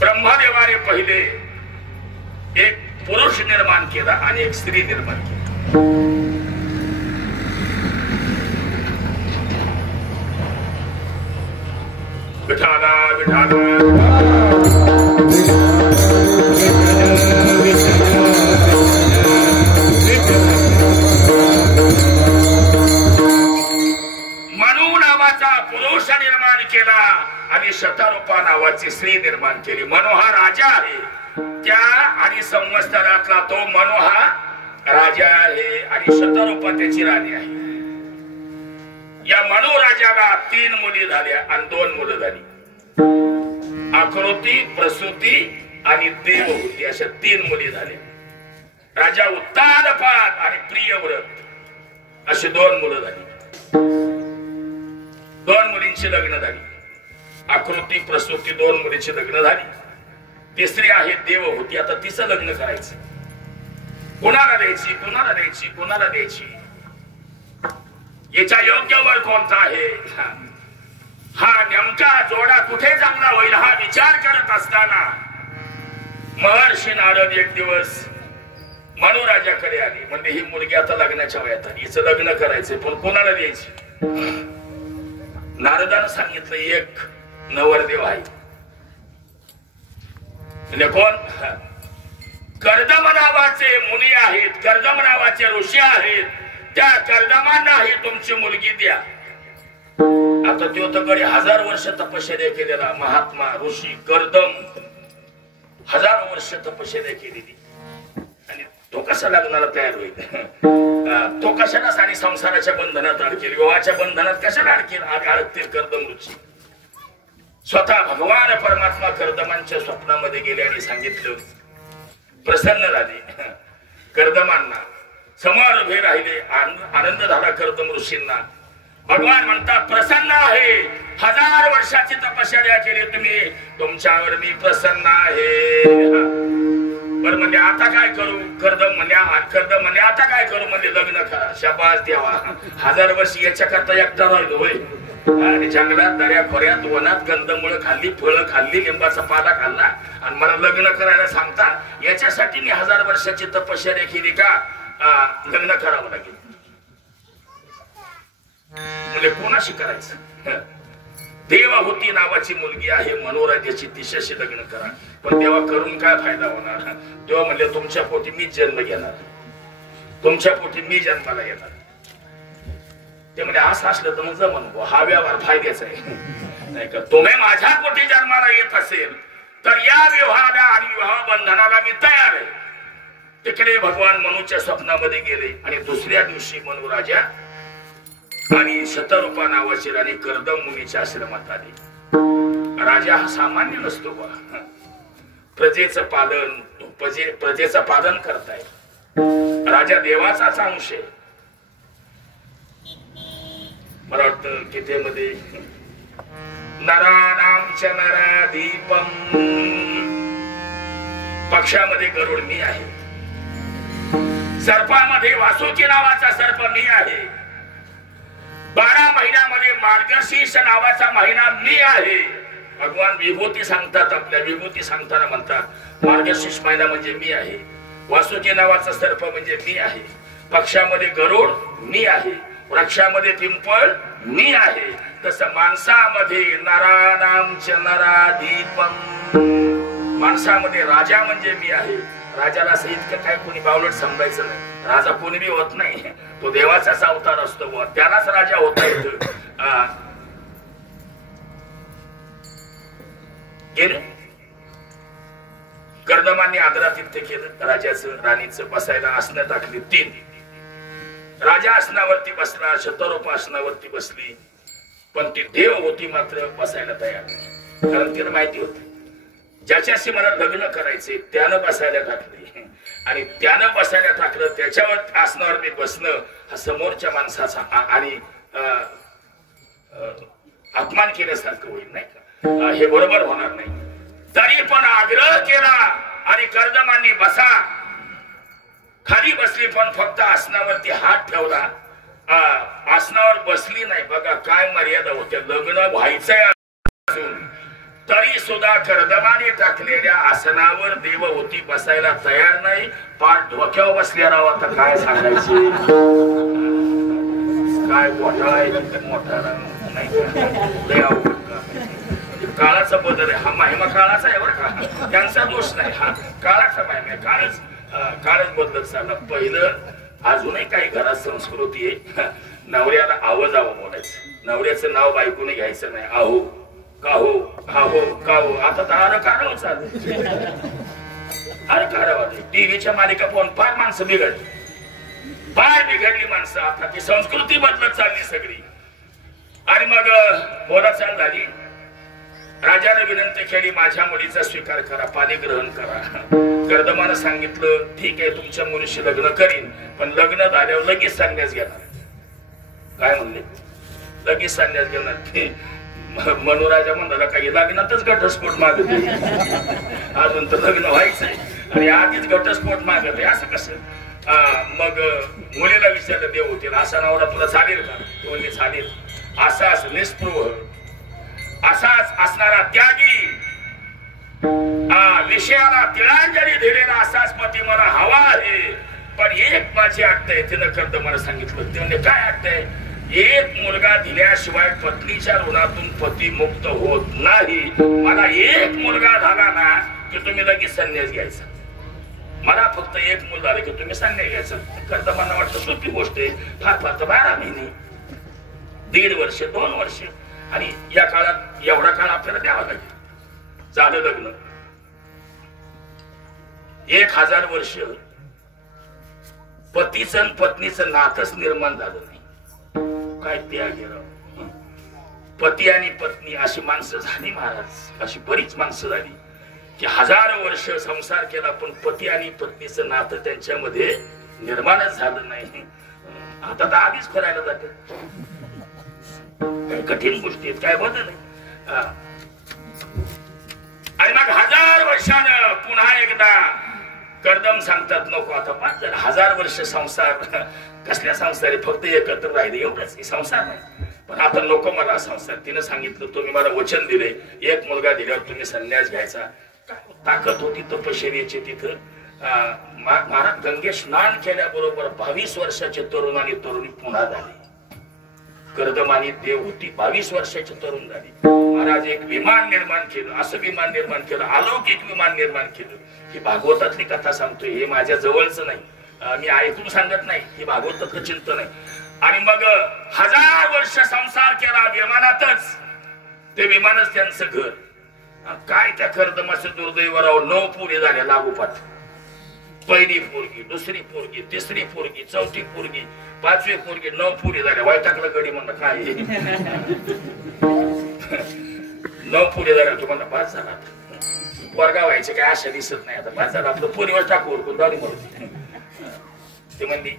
ब्रह्मदेवाने पहिले एक पुरुष निर्माण केला आणि एक स्त्री निर्माण केली. विठाला विठाला मनु नावाचा पुरुष निर्माण केला आणि शतरूपा नावाची स्त्री निर्माण केली. मनु हा राजा आहे त्या आणि संवत्सरातला तो मनु हा राजा आहे आणि शतरूपा त्याची राणी आहे. या मनु राजाला 3 मुली झाल्या आणि 2 मुलं झाली. आकृती, प्रसूती आणि देवहूती अशा 3 मुली झाल्या. राजा उत्तानपाद आणि प्रियव्रत अशी 2 मुलं झाली. 2 मुलींची लग्न झाली. आकृती, प्रसूती 2 मुलींची लग्न झाली. तिसरी आहे देवहूती. आता तिचं लग्न करायचं. कोणाला द्यायची, कोणाला द्यायची, कोणाला द्यायची, याच्या योग्य वर कोणता आहे, हा नेमका जोडा कुठे चांगला होईल हा विचार करत असताना महर्षी नारद एक दिवस मनुराजाकडे आले. म्हणजे ही मुलगी आता लग्नाच्या वयात आली, हिचं लग्न करायचंय, पण कोणाला द्यायची. नारदानं सांगितलं एक नवरदेव आहे. म्हणजे कोण? कर्दम नावाचे मुनी आहेत, कर्दम नावाचे ऋषी आहेत. त्या कर्दमांनाही तुमची मुलगी द्या. आता तो तर कडे 1000 वर्ष तपश्चर्या केलेला महात्मा ऋषी कर्दम, 1000 वर्ष तपश्चर्या केलेली, आणि तो कसा लग्नाला तयार होईल? तो कशाला सारी संसाराच्या बंधनात अडकेल, विवाहाच्या बंधनात कशाला अडकतील कर्दम ऋषी? स्वतः भगवान परमात्मा कर्दमांच्या स्वप्नामध्ये गेले आणि सांगितलं. प्रसन्न झाले. कर्दमांना समोर उभे राहिले. आनंद झाला कर्दम ऋषींना. भगवान म्हणतात प्रसन्न आहे. 1000 वर्षाची तपश्चर्या केली तुम्ही, तुमच्यावर मी प्रसन्न आहे. बरं म्हणजे आता काय करू? कर्दम म्हणजे आता काय करू? म्हणजे लग्न करा. शाबास देवा. 1000 वर्ष याच्या करता एकटा राहिलो होय. आणि जंगलात, दऱ्या खोऱ्यात, वनात गंधमुळं खाल्ली, फळं खाल्ली, लिंबाचा पाला खाल्ला, आणि मला लग्न करायला सांगता. याच्यासाठी मी 1000 वर्षाची तपश्चर्या केली का? लग्न करावं लागेल. म्हणजे कोणाशी करायचं? देवहूती नावाची मुलगी आहे मनोराजाची, तिच्याशी लग्न करा. पण तेव्हा करून काय फायदा होणार? तेव्हा म्हणले तुमच्या पोटी मी जन्म घेणार, तुमच्या पोटी मी जन्माला येणार. ते म्हणजे असं असलं तर मग जमन, हा व्यवहार फायद्याचा आहे नाही का? तुम्ही माझ्या पोटी जन्माला येत असेल तर या विवाहाला आणि विवाह बंधनाला मी तयार आहे. तिकडे भगवान मनूच्या स्वप्नामध्ये गेले आणि दुसऱ्या दिवशी मनू राजा आणि शतरूपा नावाची राणी कर्दम मुनीच्या आश्रमात आली. राजा हा सामान्य नसतो बा. प्रजेचं पालन करताय. राजा देवाचाच अंश आहे. मला वाटतं गीतेमध्ये नराणाम च नरादीपम, पक्षामध्ये गरुड मी आहे, सर्पामध्ये वासुकी नावाचा सर्प मी आहे, 12 महिन्यामध्ये मार्गशीर्ष नावाचा महिना मी आहे. भगवान विभूती सांगतात. आपल्या विभूती सांगताना म्हणतात मार्गशीर्ष महिना म्हणजे मी आहे, वासुकी नावाचा सर्प म्हणजे मी आहे, पक्षामध्ये गरुड मी आहे, वृक्षामध्ये पिंपळ मी आहे. तसं माणसामध्ये नराणाम च नरादीपम, माणसामध्ये राजा म्हणजे मी आहे. राजाला असं इतकं काय कोणी बावलट समजायचं नाही. राजा कोणी बी होत नाही, तो देवाचाच अवतार असतो, त्यालाच राजा होता येतो. कर्दमांनी आदरातिथ्य केलं. राजाचं राणीचं बसायला आसनं टाकली 3. राजा आसनावरती बसला, शतरूपा आसनावरती बसली, पण ती देवहूती मात्र बसायला तयार नाही. कारण तिला माहिती होती ज्याच्याशी मला लग्न करायचे त्यानं बसायला टाकले, आणि त्यानं बसायला टाकलं त्याच्यावर आसनावर मी बसणं हा समोरच्या माणसाचा आणि अपमान केल्यासारखं होईल नाही का? हे बरोबर होणार नाही. तरी पण आग्रह केला आणि कर्दमांनी बसा. खाली बसली पण फक्त आसनावरती हात ठेवला. आसनावर बसली नाही. बघा काय मर्यादा होत्या. लग्न व्हायचंय असून तरी सुद्धा कर्दमाने टाकलेल्या आसनावर देवहूती बसायला तयार नाही. पाठ डोक्यावर बसल्या राव. आता काय सांगायचे? काय मोठा आहे मोठा नाही. काळाचा बदल आहे हा. महिमा काळाचा आहे बरं का, त्यांचा दोष नाही. हा काळाचा महिमा आहे. काळच बदलत चालला. पहिलं अजूनही काही घरात संस्कृती आहे, नवऱ्याला आवाज बोलायचं. नवऱ्याचं नाव बायकोने घ्यायचं नाही. आहो काहो हाहो काहो. आता तर अरे कारव चालू. अरे कारवा टीव्हीच्या मालिका पाहून फार माणसं बिघडली, फार बिघडली माणसं. आता ती संस्कृती बदलत चालली सगळी. आणि मग बोला चाल झाली. राजाने विनंती केली, माझ्या मुलीचा स्वीकार करा, पाणी ग्रहण करा. कर्दमानं सांगितलं, ठीक आहे तुमच्या मुलीशी लग्न करीन, पण लग्न झाल्यावर लगेच संन्यास घेणार. काय म्हणले? लगेच संन्यास घेणार. मनोराजा म्हणाला, काही लग्नातच घटस्फोट मागत अजून तर लग्न व्हायचंय आणि आधीच घटस्फोट मागत आहे, असं कसं? मग मुलीला विचारलं, देव होतील असा नवरा तुला चालेल का? तो म्हणजे चालेल. असाच निस्पृह, असाच असणारा त्यागी, विषयाला तिळांजली दिलेला असाच पती मला हवा आहे. पण एक माझी अट आहे. तिनं कर्दमानं सांगितलं. ते म्हणजे काय अट आहे? एक मुलगा दिल्याशिवाय पत्नीच्या ऋणातून पती मुक्त होत नाही. मला एक मुलगा झाला ना की तुम्ही लगेच संन्यास घ्यायचा. मला फक्त एक मुल झालं की तुम्ही संन्यास घ्यायचा. कर्दमांना वाटतं सोपी गोष्ट आहे. फार फार 12 महिने, 1.5 वर्ष, 2 वर्ष, आणि या काळात एवढा काळ आपल्याला द्यावा लागेल. झालं लग्न. 1000 वर्ष पतीचं आणि पत्नीचं नातच निर्माण झालं नाही. काय त्याग गेलं. पती आणि पत्नी अशी माणसं झाली महाराज, अशी बरीच माणसं झाली की 1000 वर्ष संसार केला पण पती आणि पत्नीचं नातं त्यांच्यामध्ये निर्माणच झालं नाही. आता तर आधीच करायला जाते. कठीण गोष्टी आहेत, काय बदल आहे. आणि मग 1000 वर्षानं पुन्हा एकदा कर्दम सांगतात, नको आता पाच जर 1000 वर्ष संसार, कसल्या संसार आहे, फक्त एकत्र राहिले एवढंच, संसार नाही. पण आता नको मला संसार. तिनं सांगितलं, तुम्ही मला वचन दिले, एक मुलगा दिल्यावर तुम्ही संन्यास घ्यायचा. ताकद होती तपश्चर्येची तिथं. महाराज गंगे स्नान केल्याबरोबर 22 वर्षाचे तरुण आणि तरुणी पुन्हा झाले. कर्दमानी देव होती, 22 वर्षाची तरुण झाली. महाराज एक विमान निर्माण केलं. असं विमान निर्माण केलं, अलौकिक विमान निर्माण केलं. ही भागवतातली कथा सांगतोय, हे माझ्या जवळच नाही, मी ऐकून सांगत नाही, हे भागवतातलं चिंतन आहे. आणि मग 1000 वर्ष संसार केला विमानातच. ते विमानच त्यांचं घर. काय त्या कर्दमाचं दुर्दैव राव, 9 पोरी झाल्या लागोपाठ. पहिली पोरगी, दुसरी पोरगी, तिसरी पोरगी, चौथी पोरगी, 5वी पोरगी, 9 पोरी झाल्या. वैतागलं गडी म्हणलं, काय 9 पोरी झाल्या. तुम्हाला 5 झाला. वर्गा व्हायचे काय आशा दिसत नाही. आता 5 झाला, आपलं पोरीवर टाकू दारी म्हणून. ते म्हणली,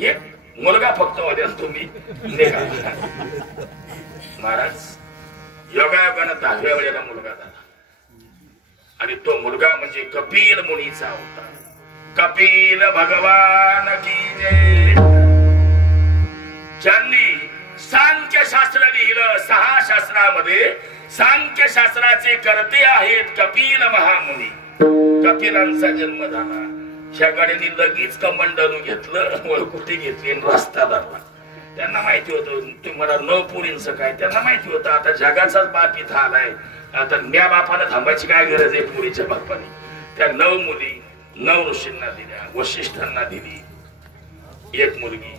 एक मुलगा फक्त होत्या तुम्ही निघा. महाराज योगायोगानं 10व्या वेळेला मुलगा झाला. आणि तो मुलगा म्हणजे कपिल मुनीचा होता. कपिल भगवान की जय. ज्यांनी सांख्य शास्त्र लिहिलं, 6 शास्त्रामध्ये सांख्य शास्त्राचे कर्ते आहेत कपिल महामुनी. कपिलांचा जन्म झाला. ह्या गाड्यांनी लगेच कमंडलू घेतलं, वळकुटी घेतली आणि रस्ता धरला. त्यांना माहिती होतं तुम्हाला 9 पोरींचं काय. त्यांना माहिती होतं आता जगाचाच बाप इथं आलाय, आता त्या बापाला थांबायची काय गरज आहे. पोरीच्या बापाने त्या 9 मुली 9 ऋषींना दिल्या. वशिष्ठांना दिली एक मुलगी,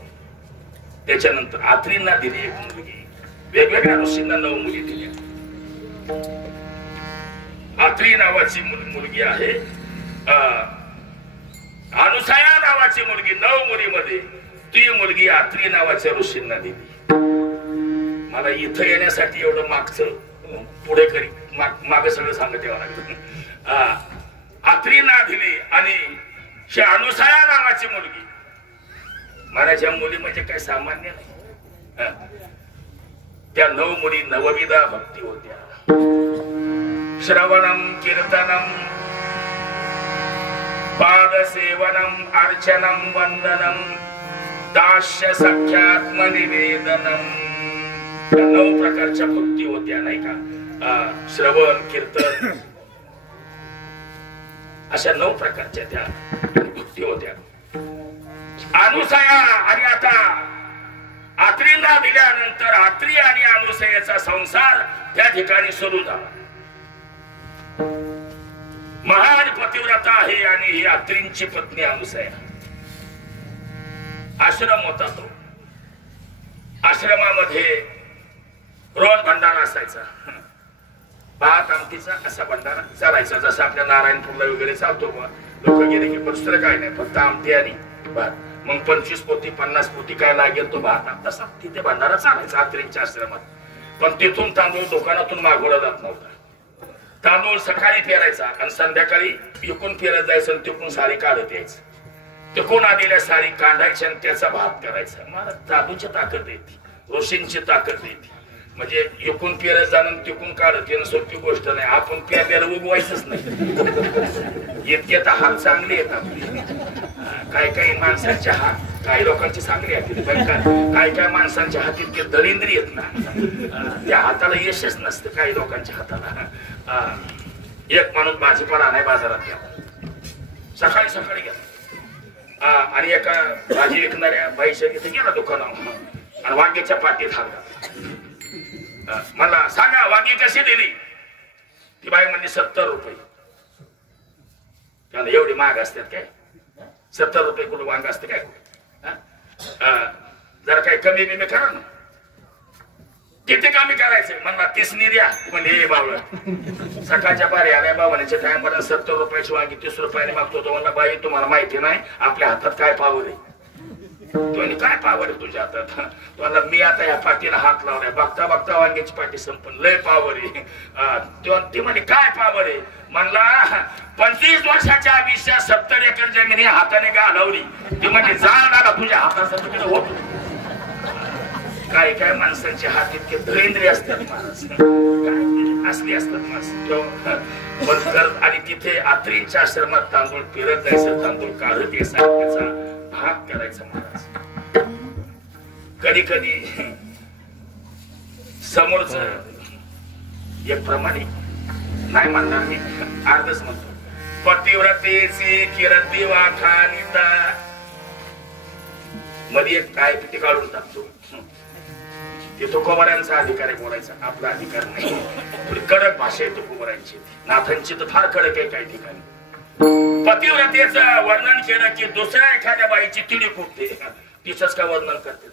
त्याच्यानंतर आत्रींना दिली एक मुलगी. वेगवेगळ्या ऋषींना 9 मुली दिल्या. आत्री नावाची मुलगी आहे, अनुसया नावाची मुलगी 9 मुलीमध्ये ती मुलगी आत्री नावाच्या ऋषींना दिली. मला इथं येण्यासाठी एवढं मागचं पुढे करी माग सगळं सांगत यावं लागलं. आत्रींना दिली. आणि ही अनुसया नावाची मुलगी, महाराज मुली म्हणजे काय सामान्य नाही. त्या 9 मुली नवविधा भक्ती होत्या. श्रवणम, कीर्तनम, पादसेवनम, अर्चनम, वंदनम, दास्य सख्यात्म निवेदनम. 9 प्रकारच्या भक्ती होत्या नाही का. श्रवण, कीर्तन, अशा 9 प्रकारच्या त्या भक्ती होत्या. अनुसया. आणि आता आत्रीला दिल्यानंतर आत्री आणि अनुसयाचा संसार त्या ठिकाणी सुरू झाला. महान पतिव्रता आहे आणि ही आत्रींची पत्नी अनुसया. आश्रम होता तो. आश्रमामध्ये रोज भंडारा असायचा. भात आमटीचा असा भंडारा चालायचा, जसं आपल्या नारायणपूरला वगैरे चालतो. लोक गेले की दुसरं काय नाही, फक्त आमटी आणि भात. मग 25 पोती 50 पोती काय लागेल तो भात, तसा तिथे भंडारा चालायचा आत्रींच्या आश्रमात. पण तिथून तांदूळ दुकानातून मागवला जात नव्हता. तांदूळ सकाळी पेरायचा आणि संध्याकाळी इकून फिरत जायचं आणि तिकून साडी काढत यायचं. तिकून आलेल्या साडी काढायची आणि त्याचा भात करायचा. मला जादूची ताकद येते, ऋषींची ताकद येते. म्हणजे इकून पेरत जाणं तिकून काढत येणं सोपी गोष्ट नाही. आपण पेरल्याला उगवायचंच नाही. इतके तर हात चांगले आहेत आपले. काही काही माणसांचे हात, काही लोकांचे चांगले आहेत, काही काही माणसांच्या हात इतके दरिंद्री आहेत ना, त्या हाताला यशच नसतं काही लोकांच्या हाताला. एक माणूस भाजीपाला नाही बाजारात घ्या, सकाळी सकाळी घ्या आणि एका भाजी विकणाऱ्या बाईच्या तिथे गेला दुकानावर आणि वांग्याच्या पाटीत हात मला सांगा वांगी कशी दिली. ती बाई म्हणजे 70 रुपये. त्याला एवढी महाग असतात काय? 70 रुपये कुठं वांग असते काय? जरा काही कमी बिमी करा ना. किती कमी करायचं म्हणला 30 द्या. म्हणजे बाबा सकाळच्या पारी आल्या बाबाच्या टायमाला 70 रुपयाची वांगी 30 रुपयाने मागतो. तो म्हणला बाई तुम्हाला माहिती नाही आपल्या हातात काय पावर आहे. तो काय पावर आहे तुझ्या हातात? तुम्हाला मी आता या पाठीला हात लावलाय, बघता बघता वांग्याची पाठी संपन लय पावर आहे. ती म्हणे काय पावर आहे? म्हणला 25 वर्षाच्या आयुष्यात 70 एकर जमीन हाताने घालवली. ती म्हणजे जाण आला तुझ्या हातासमोर होतो. काय काय माणसांचे हात इतके दरिंद्री असतात माणस, काय असली असतात माणस. आणि तिथे आत्रींच्या आश्रमात तांदूळ पेरत जायचं, तांदूळ काढत यायचा, त्याचा भाग करायचा महाराज. कधी कधी समोरच एक प्रमाणे नाही म्हणणार मी, अर्धच म्हणतो. पतिव्रतेची किरती वाखानिता मध्ये एक काय पिटी काढून टाकतो. ते तुकोबऱ्यांचा अधिकार आहे बोलायचा, आपला अधिकार नाही. थोडी कडक भाषा आहे तुकोबऱ्यांची. नाथांची तर फार कडक आहे काही ठिकाणी. पतिव्रतेचं वर्णन केलं की दुसऱ्या एखाद्या बाईची तिडी फुटते. तिचंच काय वर्णन करते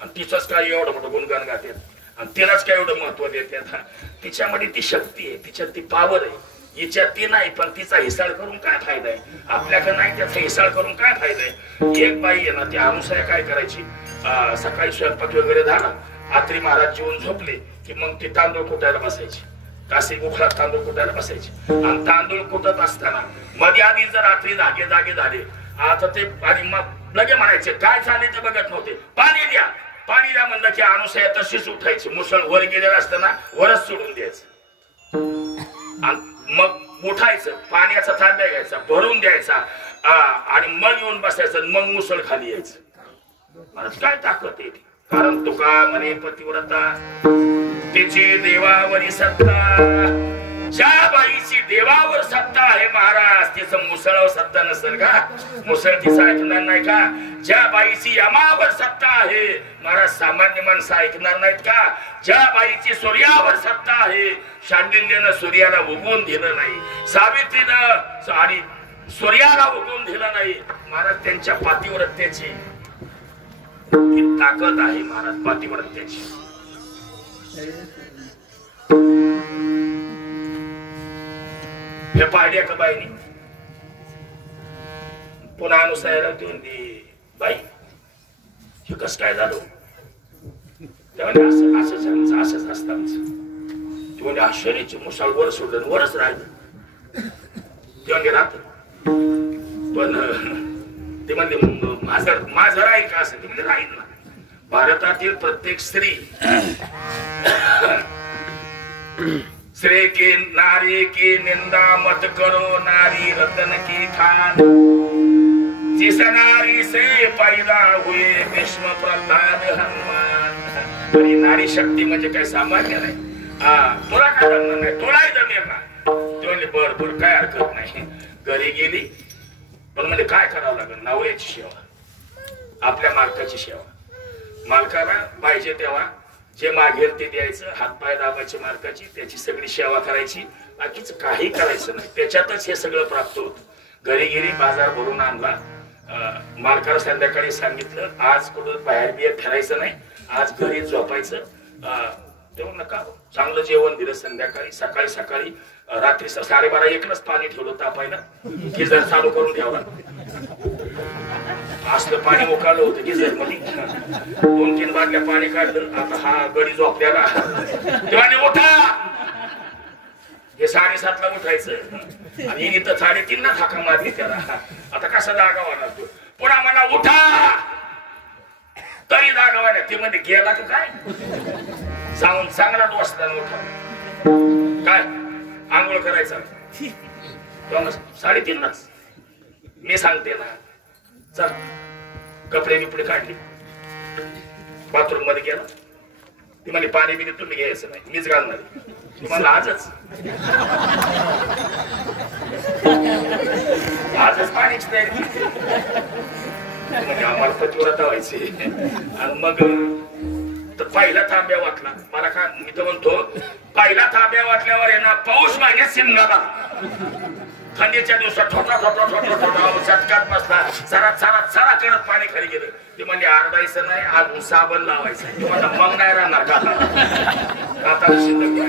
आणि तिचंच काय एवढं मोठं गुणगान गातात आणि तिलाच काय एवढं महत्व देतात. तिच्यामध्ये ती शक्ती आहे, तिच्यात ती पावर आहे. हिच्यात ती नाही, पण तिचा हिसाळ करून काय फायदा आहे? आपल्याकडे नाही त्याचा हिसाळ करून काय फायदा आहे? एक बाई आहे ना, ती अनुसया काय करायची, सकाळी स्वयंपाक वगैरे झाला, आत्री महाराज जेवून झोपले की मग ती तांदूळ कुटायला बसायची. काशी उखळात तांदूळ कुटायला बसायचे आणि तांदूळ कुटत असताना मध्ये आधी जर रात्री जागे झाले आता ते आणि मग लगे म्हणायचे काय झाले ते बघत नव्हते. पाणी द्या म्हणलं की अनुसया तशीच उठायची. मुसळ वर गेलेलं असताना वरच सोडून द्यायचं आणि मग उठायचं, पाण्याचा तांब्या घ्यायचा, भरून द्यायचा आणि मग येऊन बसायचं. मग मुसळ खाली यायचं. मला काय ताकद आहे? कारण तुका म्हणे पतिव्रता तिची देवावरी सत्ता. ज्या बाईची देवावर सत्ता आहे महाराज, तिचं मुसळावर सत्ता नसेल का? मुसळ तिचं ऐकणार नाही का? ज्या बाईची यमावर सत्ता आहे महाराज, सामान्य माणसं ऐकणार नाहीत का? ज्या बाईची सूर्यावर सत्ता आहे, शांडिल्यनं सूर्याला उगवून दिलं नाही, सावित्रीनं आणि सूर्याला उगवून दिलं नाही महाराज. त्यांच्या पातिव्रत्याची ताकद आहे महाराज, पातिव्रत्याची. हे पाहिल्या का बाईनी? पुन्हा अनुसयाला देऊन दे बाई हे कस काय झालं? असंच असतं आमचं. ते म्हणजे आश्चर्याची मुसाळ वर सोडलं, वरच राहिलं. ते म्हणजे राहत पण ते म्हणजे माझं राहील का? असं ते म्हणजे राहील ना. भारतातील प्रत्येक स्त्री की नारी की निंदा मत करो, नारी रतन की खान. जिस नारी से पैदा हुए भीष्म प्रल्हाद हनुमान. आणि नारी शक्ती म्हणजे काय सामान्य नाही. तुला काय जमणार नाही, तुलाही जमेल ना. ते म्हणजे बर काय हरकत नाही. घरी गेली पण म्हणजे काय करावं लागेल? नवऱ्याची सेवा, आपल्या मालकाची सेवा. मालकाला पाहिजे तेव्हा जे मागेल ते द्यायचं, हातपाय दाबायचे मालकाची, त्याची सगळी सेवा करायची, बाकीच काही करायचं नाही. त्याच्यातच हे सगळं प्राप्त होत. घरी गेली, बाजार भरून आणला, मालकाला संध्याकाळी सांगितलं आज कुठं बाहेर बिहेर फिरायचं नाही, आज घरी झोपायचं. तेव्हा नका, चांगलं जेवण दिलं संध्याकाळी. सकाळी रात्री 12:30-1लाच पाणी ठेवलं तापायला, गिझर चालू करून ठेवला. असलं पाणी उकाळलं होतं गिझर मध्ये 2-3 बाटल्या पाणी काढलं. आता हा गडी झोपल्याला तेव्हा उठा हे 7:30ला उठायचं आणि इथं 3:30 हाका मारली त्याला. आता कसा जागा होणार तू पुन्हा मला उठा तरी जागा व्हायला ते मध्ये गेला तर काय जाऊन चांगला डोसला उठा काय आंघोळ करायचा 3:30लाच मी सांगते ना. चल कपडे बिपडे काढले बाथरूम मध्ये गेला. ती म्हणे पाणी बिनी तुम्ही घ्यायचं नाही मीच घालणार तुम्हाला आजच पाणीच नाही म्हणजे आम्हाला पतिव्रता व्हायचे. आणि मग तर पहिला तांब्या वाटला मला का मी तर म्हणतो पहिला तांब्या वाटल्यावर आहे ना पाऊस महिन्यात शिमगाला थंडीच्या दिवसात छोटा छोटा छोटा छोटा चटकात बसला चरा करत पाणी खाली गेलं. ते म्हणजे आरडायचं नाही अजून साबण लावायचं ते मला मग नाही राहणार का शिल्लक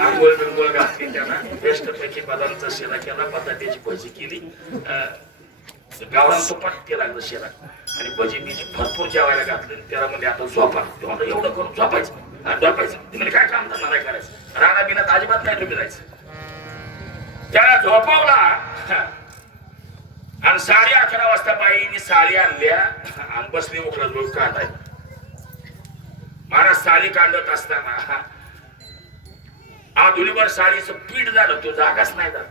आंघोळ बिंगोळ घातली त्यांना बेस्ट पैकी बदामचा शिरा केला बटाट्याची भजी केली गावरान तुपात ते लागलं शिरा आणि भजी बिजी भरपूर जेवायला घातलं. त्याला म्हणजे आता झोपा तेव्हा एवढं करून झोपायचं ते म्हणजे काय काम धंदा नाही करायचं राणा बिनात अजिबात नाही तुम्ही जायचं. त्याला झोपवला आणि 11:30 वाजता बाईनी साडी आणल्या आणि बसली उकळत रोज काढाय. महाराज साडी काढत असताना आधुनीवर साडीचं पीठ झालं तो जागाच नाही झाला.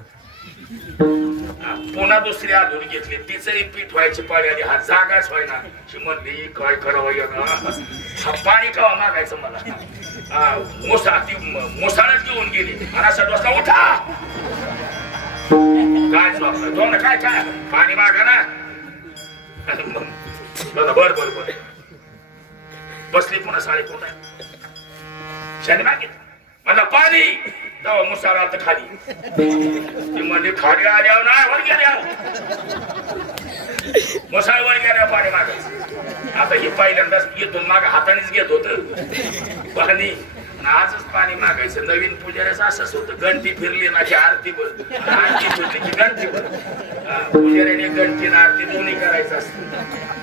पुन्हा दुसरी आधुनी घेतली तिचंही पीठ व्हायची पाळी आली हा जागाच व्हायना. म्हणली काय करावं पाणी का मागायचं मला मुसाळच घेऊन गेली आणि 7 वाजता उठा काय झोपला दोन काय काय पाणी मागा ना बर बसली पुन्हा साडी पुन्हा शाने मागित मला पाणी तेव्हा मुसाळ आलं खाली ती म्हणजे खाली आल्यावर नाही वर गेल्या मुसाळ वर गेल्या पाणी मागायचं. आता हे पहिल्यांदाच येतो माग हातानेच घेत होत पाणी आजच पाणी मागायचं. नवीन पुजाऱ्याचं असंच होतं घंटी फिरली ना की आरती बर आरती फिरली की घंटी बर पुजाऱ्याने घंटी आरती दोन्ही करायचं असतं.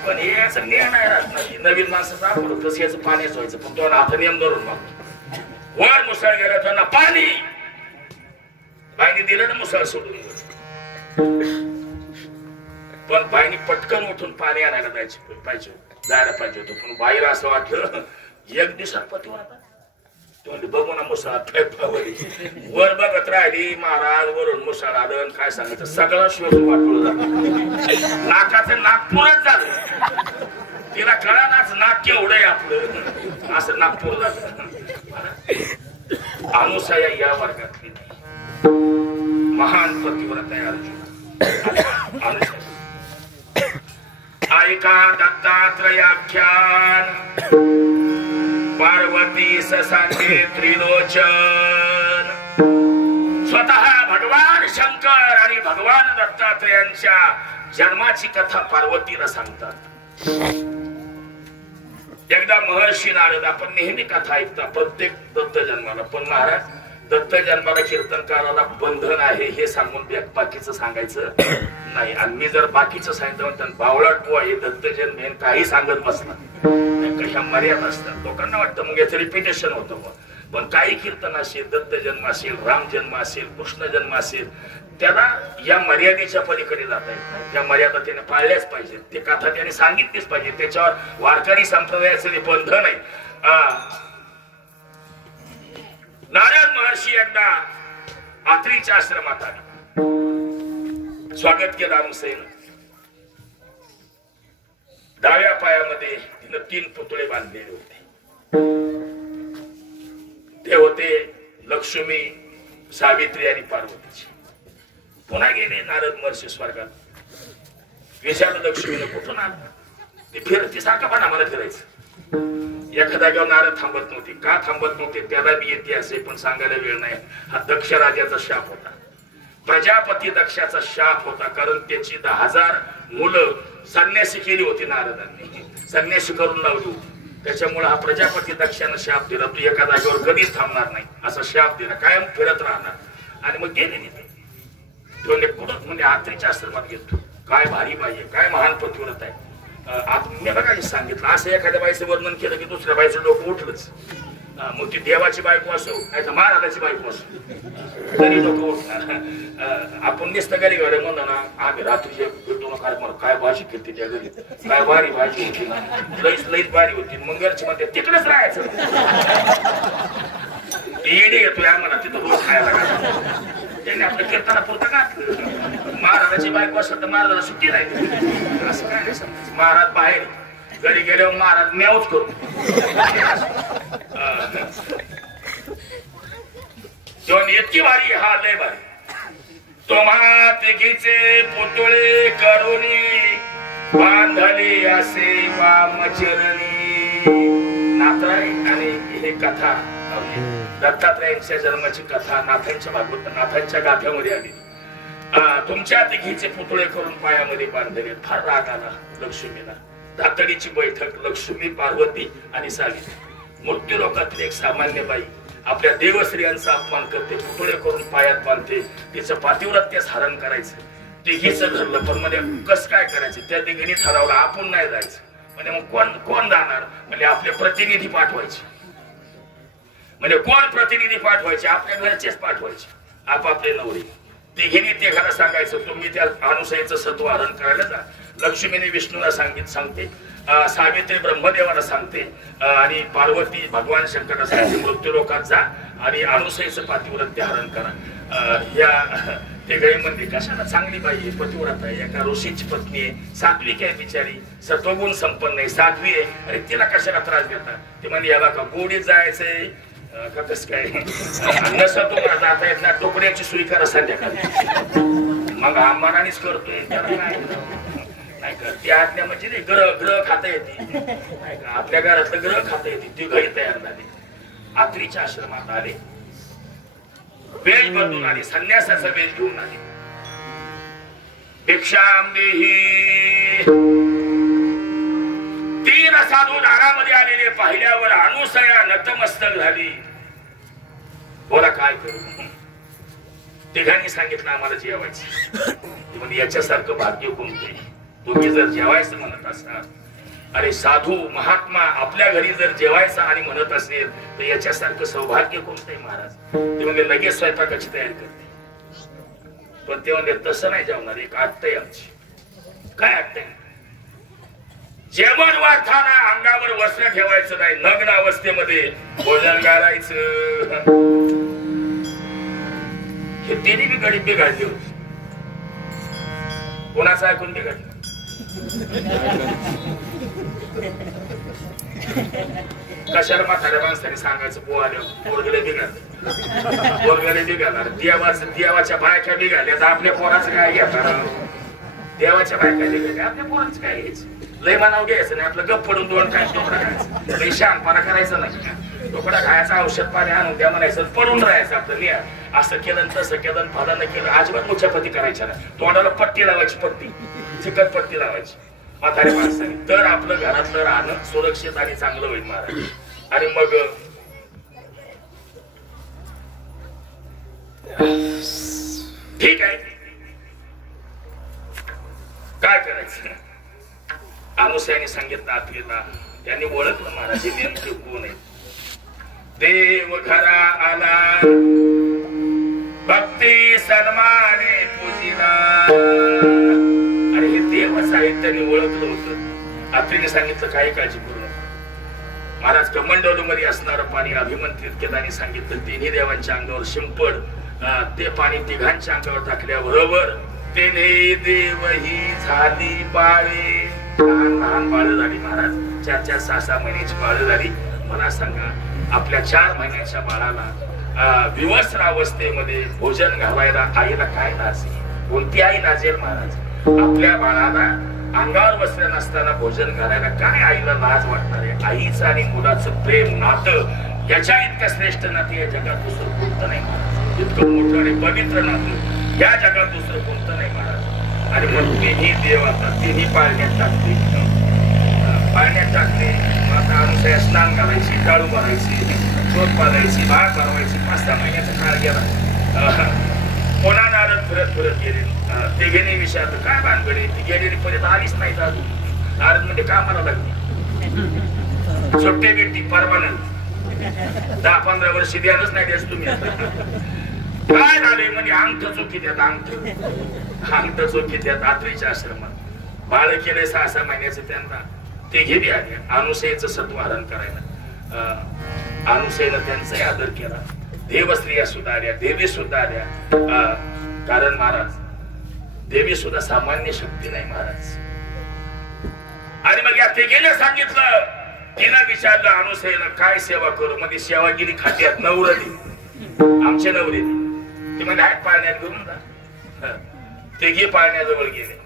पण हे असं नियम नाही राहत नाही नवीन माणसाचं आपण तसं याचं पाणीच व्हायचं पण तो आता नियम धरून मग वर मुसळ गेला त्यांना पाणी बाईने दिलं ना मुसळ सोडून पण बाईने पटकन उठून पाणी आणायला जायचं जायला पाहिजे होतं. पण बाईला असं वाटलं 1 दिवसात पतिव्रता बघू ना मुसळा वर बघत राहिली महाराज वरून मुसळ आलं काय सांगायचं सगळं शोधून वाटलं जात नाकाचं नागपूरच झालं तिला कळानाच नाक केवढं आहे आपलं असं नागपूर जात. अनुसया या वर्गातली महान पतिव्रता आहे. ऐका दत्तात्रयाख्यान पार्वती ससांगे त्रिलोचन. स्वतः भगवान शंकर आणि भगवान दत्तात्रयांच्या जन्माची कथा पार्वतीला सांगतात. एकदा महर्षी नारद आपण नेहमी कथा ऐकता प्रत्येक दत्त जन्माला पण महाराज दत्त जन्माला कीर्तनकाराला बंधन आहे हे सांगून बाकीचं सांगायचं नाही. आणि मी जर बाकीचं सांगितलं तर बावळाट बुवा हे दत्त जन्म हे काही सांगत बसणार कशा मर्यादा असतात. लोकांना वाटतं मग याचं रिपिटेशन होतं पण काही कीर्तन असेल दत्त जन्म असेल राम जन्म असेल कृष्ण जन्म असेल त्याला या मर्यादेच्या पलीकडे जाता येत नाही. त्या मर्यादा त्याने पाळल्याच पाहिजे ते कथा त्याने सांगितलीच पाहिजे. त्याच्यावर वारकरी संप्रदायाचं बंधन आहे. नारद महर्षी एकदा आत्रीच्या आश्रमात आले स्वागत केलं अनुसयेनं. डाव्या पायामध्ये तिनं 3 पुतळे बांधलेले होते. ते होते लक्ष्मी सावित्री आणि पार्वतीची. पुन्हा गेले नारद महर्षी स्वर्गात. विचारलं लक्ष्मीनं कुठून आला ते फिरते सारखं पण आम्हाला फिरायचं. एखाद्या गाव नारद थांबत नव्हते का थांबत नव्हते त्याला बी येते असे पण सांगायला वेळ नाही. हा दक्ष राजाचा शाप होता प्रजापती दक्षाचा शाप होता कारण त्याची 10,000 मुलं संन्यासी केली होती नारदांनी संन्यासी करून लावली होती. त्याच्यामुळे हा प्रजापती दक्षानं शाप दिला तू एका जागेवर कधीच थांबणार नाही असा शाप दिला कायम फिरत राहणार. आणि मग गेले तिथे कुठं म्हणजे आत्रीच्या आश्रमात गेलो काय भारी बाई आहे, काय महान पतिव्रत आहे. आता मी बघा सांगितलं असं एखाद्या बाईचं वर्णन केलं की दुसऱ्या बाईचं डोकं उठलंच. मग ती देवाची बायको असो नाही तर महाराजाची बायको असो तरी डोकं उठणार. आपण नुसतं घरी घरी म्हणलं ना आम्ही रात्रीचे भेटू नका मला काय भाजी केली त्या घरी, काय भारी भाजी होती ना, लईच लईच भारी होती. मग घरची म्हणते तिकडेच राहायचं. येडे येतोय आम्हाला तिथं रोज खायला घालायचं. त्यांनी आपलं कीर्तना पुरतं घातलं. महाराजाची बायको असं तर महाराजाला सुट्टी राहिली. असं काय नाही समजायचं. महाराज बाहेर घरी गेल्यावर महाराज म्यावच करू. तेव्हा इतकी भारी हा लय भारी. तुम्हा तिघीचे पुतळे करुणी बांधले असे वामचरणी. नाथराय आणि हे कथा दत्तात्रयांच्या जन्माची कथा नाथांच्या भागवत नाथांच्या गाथ्यामध्ये आली. तुमच्या तिघीचे पुतळे करून पायामध्ये बांधले. फार राग आला लक्ष्मीला. धातडीची बैठक लक्ष्मी पार्वती आणि सावित्री. मृत्यू लोकातील एक सामान्य बाई आपल्या देवश्रियांचा अपमान करते, पुतळे करून पायात बांधते. तिचं पातिव्रत्यास हरण करायचं. तिघीचं घडलं पण म्हणजे कस काय करायचं. त्या तिघींनी ठरवलं आपण नाही जायचं. म्हणजे मग कोण जाणार. म्हणजे आपले प्रतिनिधी पाठवायचे. म्हणजे कोण प्रतिनिधी पाठवायचे. आपल्या घरचेच पाठवायचे आपापले नवरे. तिघींनी ते घरा सांगायचं तुम्ही त्या अनुसयीचं सत्व हरण करायला जा. लक्ष्मीने विष्णूला सांगते, सावित्री ब्रह्मदेवाला सांगते आणि पार्वती भगवान शंकराला सांगते मृत्यू लोकात जा आणि अनुसयीचं पातिव्रत्य हरण करा. या ते गाई म्हणजे कशाला चांगली बाई पतिव्रत आहे. एका ऋषीची पत्नी आहे, सात्विक आहे बिचारी, सत्वगुण संपन्न आहे, साध्वी आहे. अरे तिला कशाला त्रास देतात. ते म्हणजे याला का गोडीत जायचंय का कस काय नसं तुम्हाला जाता येत ना. तुकड्याची सुई करा संध्याकाळी. मग हा मनानेच करतोय त्याला नाही का. ती आज्ञा म्हणजे नाही ग्रह खाता येते नाही का. आपल्या घरातलं ग्रह खाता येते. ती घरी तयार झाली. आत्रीच्या आश्रमात आले. वेश बदलून आली. संन्यासाचा वेश घेऊन आली. भिक्षाम देही. तीन साधू दारामध्ये आलेले पाहिल्यावर अनुसया नतमस्तक झाली. बोला काय करू. तिघांनी सांगितलं आम्हाला जेवायचं. म्हणजे याच्यासारखं भाग्य कोणते. तुम्ही जर जेवायचं म्हणत असाल, अरे साधू महात्मा आपल्या घरी जर जेवायचं आणि म्हणत असेल तर याच्यासारखं सौभाग्य कोणतं आहे महाराज. ते म्हणजे लगेच स्वयंपाकाची तयारी करते. पण ते म्हणजे तसं नाही जेवणार. एक अट्ट आहे आमची. काय अट्ट आहे. जेवण वाढताना अंगावर वस्त्र ठेवायचं नाही. नग्न अवस्थेमध्ये भोजन घालायचं. हे तिने बी गडीत बिघडली होती. कोणाचं ऐकून बिघडलं. कशाला म्हाताऱ्या माणसाने सांगायचं पोहाले पोरगले बिघडलं. पोरगले बिघडणार. देवाच्या बायका बिघडल्या तर आपल्या पोराचं काय घेणार. देवाच्या बायका बिघडल्या आपल्या पोराचं काय घ्यायचं. लय मानाव घ्यायचं नाही. आपलं गप पडून दोन टाइम तुकडा खायचं. लय शहाणपणा करायचं नाही. तुकडा खायचा औषध पाणी आणून द्या म्हणायचं. पडून राहायचं आपलं निया. असं केलं तसं केलं फलानं केलं. अजिबात मुछापती करायच्या नाही. तोंडाला पट्टी लावायची. पट्टी चिकट पट्टी लावायची म्हाताऱ्या माणसाने. तर आपलं घरातलं राहणं सुरक्षित आणि चांगलं होईल महाराज. आणि मग ठीक आहे काय करायचं. अनुसयाने सांगितलं आत्रीला. त्यांनी ओळखलं महाराज नेमके कोण आहे. देव घरा आला भक्ती सन्माने पूजिला. आणि हे देवच आहेत. त्यांनी ओळखलं होतं. आत्रीने सांगितलं काही काळजी करू नको महाराज. कमंडलू मध्ये असणारं पाणी अभिमंत्रित केलं आणि सांगितलं तिन्ही देवांच्या अंगावर शिंपड. ते पाणी तिघांच्या अंगावर टाकल्याबरोबर तेने देव ही झाली बाळे. लहान लहान बाळ झाली महाराज. 4-4, 6-6 महिन्याची बाळ झाली. मला सांगा आपल्या 4 महिन्याच्या बाळाला विवस्त्र अवस्थेमध्ये भोजन घालायला आईला काय लाज. कोणती आई लाजेल महाराज. आपल्या बाळाला अंगावर वस्त्र नसताना भोजन घालायला काय आईला लाज वाटणार आहे. आईचं आणि मुलाचं प्रेम नातं याच्या इतकं श्रेष्ठ नातं या जगात दुसरं कोणतं नाही महाराज. इतकं मोठं आणि पवित्र नातं या जगात दुसरं कोणतं नाही महाराज. आणि मग तेही देवाचा तेही पाळण्यात टाकते. पाळण्यात टाकते. माता अनुसया स्नान घालायची, टाळू भरायची, दूध पाजायची, भात भरवायची. 5-6 महिन्याचा काळ गेला. कोणा नारद फिरत फिरत गेले. ते गेले विचारलं काय भानगडी, ती गेलेली परत आलीच नाही अजून. नारद म्हणजे कामाला लागली, सुट्टे भेटती परमानंट 10-15 वर्ष द्यायलाच नाही द्याच तुम्ही. काय झाले म्हणजे अंगठ चुकी त्यात, अंगठ चुकी त्यात. आत्रीच्या आश्रमात बाळ केले 6 महिन्याचं त्यांना. ते घेली आले अनुसयेचं सत्वाहरण करायला. अनुसयेनं त्यांचाही आदर केला. देवस्त्रिया सुद्धा आल्या, देवी सुद्धा आल्या. कारण महाराज देवी सुद्धा सामान्य शक्ती नाही महाराज. आणि मग या ते गेले सांगितलं. तिनं विचारलं अनुसयेनं काय सेवा करू. मध्ये सेवागिरी खात्यात नवरली आमच्या नवरी. ते म्हणजे आहेत पाळण्यात घेऊन जा. ते घे पाळण्याजवळ गेले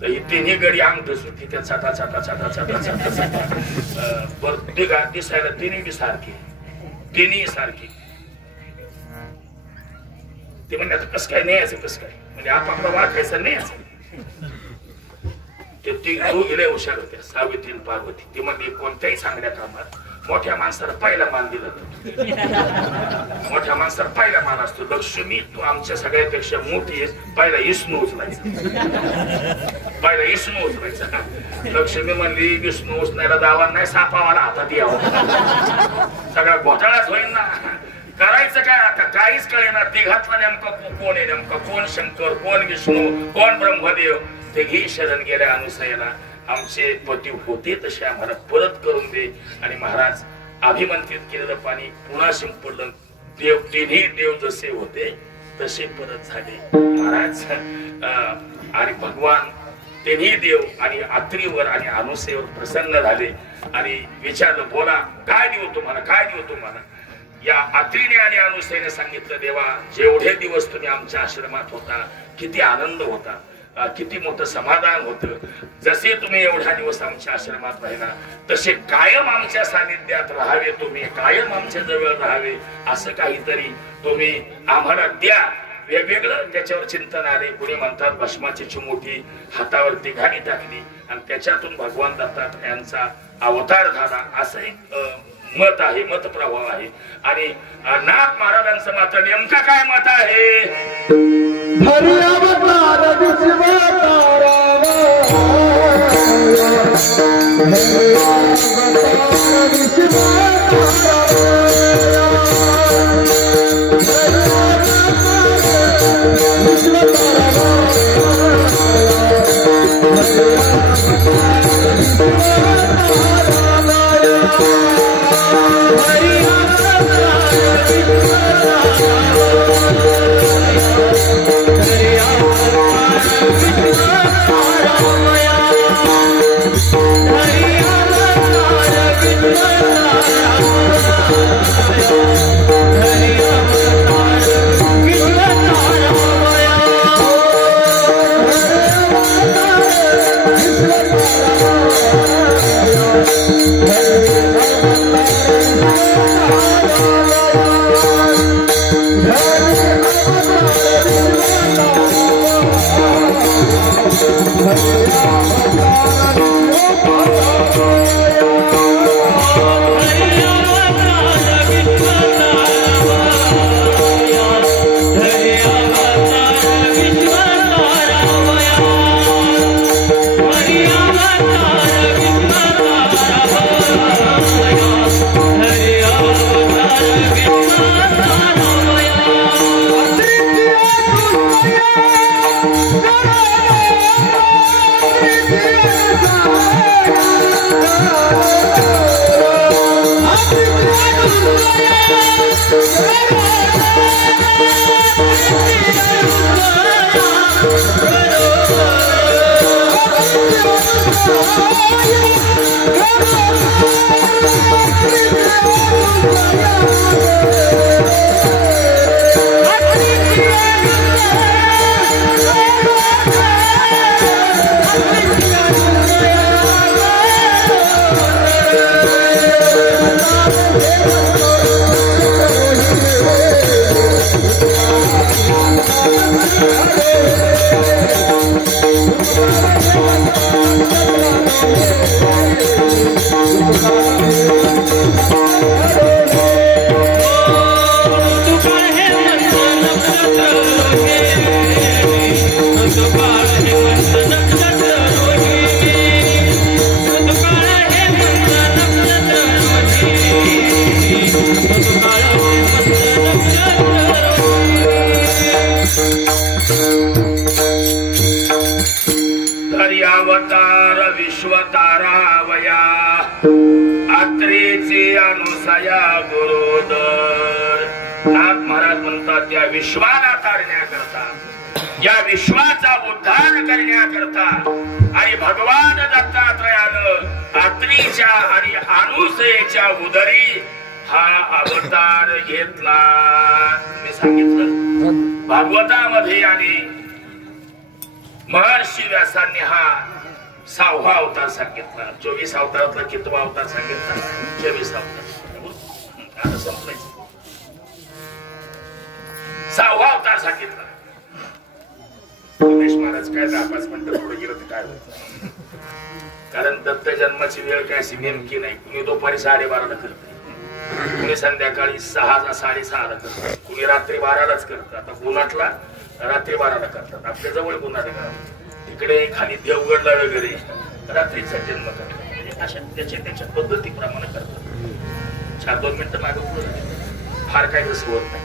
तर तिन्ही गडी अंग धसून की त्या छाटा छाटा छाटा छाटा छाटा छाटा बरं का दिसायला तिन्ही बी सारखे, तिन्ही सारखे. ते म्हणजे आता कसं काय न्यायचं, कसं काय म्हणजे आपापला वाखायचं न्यायचं. ते ती गेले हुशार होत्या सावित्री पार्वती. ती म्हणजे कोणत्याही चांगल्या कामात मोठ्या माणसाला पहिला मान दिला जातो. मोठ्या माणसाला पहिला मान असतो. लक्ष्मी तू आमच्या सगळ्यापेक्षा मोठी आहेस, पहिला विष्णू उचलायचा, पहिला विष्णू उचलायचा. लक्ष्मी म्हणली विष्णू उचलायला दावा नाही, सापावाला हातात यावं. सगळा घोटाळाच होईल ना. करायचं काय आता काहीच कळेना. तिघातला नेमकं कोण आहे, नेमकं कोण शंकर, कोण विष्णू, कोण ब्रह्मदेव. ते घे शरण गेल्या अनुसयेला. आमचे पती होते तसे आम्हाला परत करून दे. आणि महाराज अभिमंत्रित केलेलं पाणी पुन्हा शिंपडलं. देव तिन्ही देव जसे होते तसे परत झाले महाराज. आणि भगवान तिन्ही देव आणि आत्रीवर आणि अनुसयेवर प्रसन्न झाले. आणि विचारलं बोला काय देऊ तुम्हाला, काय देऊ तुम्हाला. या आत्रीने आणि अनुसयेने सांगितलं देवा जेवढे दिवस तुम्ही आमच्या आश्रमात होता किती आनंद होता, किती मोठं समाधान होतं. जसे तुम्ही एवढा दिवस आमच्या आश्रमात राहिला तसे कायम आमच्या सानिध्यात राहावे, तुम्ही कायम आमच्या जवळ राहावे असं काहीतरी तुम्ही आम्हाला द्या. वेगवेगळं त्याच्यावर चिंतन आले. कुणी म्हणतात भस्माची चिमुटी हातावरती घाणी टाकली आणि त्याच्यातून भगवान दत्तात्रय यांचा अवतार झाला असं एक मत आहे, मत प्रभाव आहे. आणि नाथ महाराजांचं मात्र नेमका काय मत आहे. हरि अवतार अत्रेचे अनुसया गुरुदर. नाथ महाराज म्हणतात त्या विश्वाला तारण्याकरता, या विश्वाचा उद्धार करण्याकरता आणि भगवान दत्तात्रयानं अत्रीच्या आणि अनुसयेच्या उदरी हा अवतार घेतला. मी सांगितलं भागवतामध्ये आणि महर्षी व्यासांनी हा 6वा अवतार सांगितला. 24 अवतारातला कितवा अवतार सांगितला? 24 अवतार. आता संपलायचं. 6वा अवतार सांगितला. उमेश महाराज काय 10-5 मिनिटं पुढे गेलं तर काय होत, कारण दत्त जन्माची वेळ काय अशी नेमकी नाही. कुणी दुपारी 12:30ला करते, कुणी संध्याकाळी 6:30ला करतात, कुणी रात्री 12लाच करतात. आता गुन्हाटला रात्री 12ला करतात. आपल्या जवळ गुन्हाट तिकडे खाली देवगडला वगैरे रात्रीचा जन्म करतात. अशा त्याच्या पद्धतीप्रमाणे करतात. 4-2 मिनिटं मागं पुढे फार काही तसं होत नाही.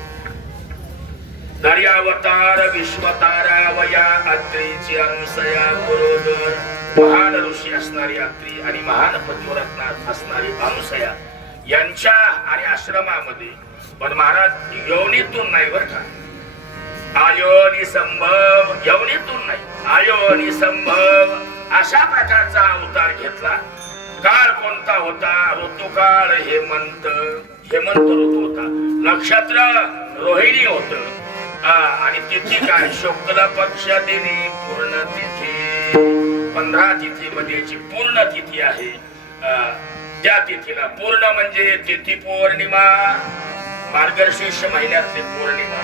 दर्यावतार विश्वतारा वया अत्रीची अनुसया गुरुदर. महान ऋषी असणारी अत्री आणि महान पतिव्रता असणारी अनुसया यांच्या आणि आश्रमामध्ये, पण महाराज योनीतून नाही बर का, आयोनी संभव, यवनीतून नाही, आयोनी संभव अशा प्रकारचा अवतार घेतला. काळ कोणता होता? ऋतुकाळ हेमंत. हेमंत ऋतू होता. नक्षत्र रोहिणी होत आणि तिथी काय? शुक्ल पक्ष दिनी पूर्ण तिथी. 15 तिथी मध्ये जी पूर्ण तिथी आहे त्या तिथीला पूर्ण म्हणजे तिथी पौर्णिमा, मार्गशीर्ष महिन्यातली पौर्णिमा.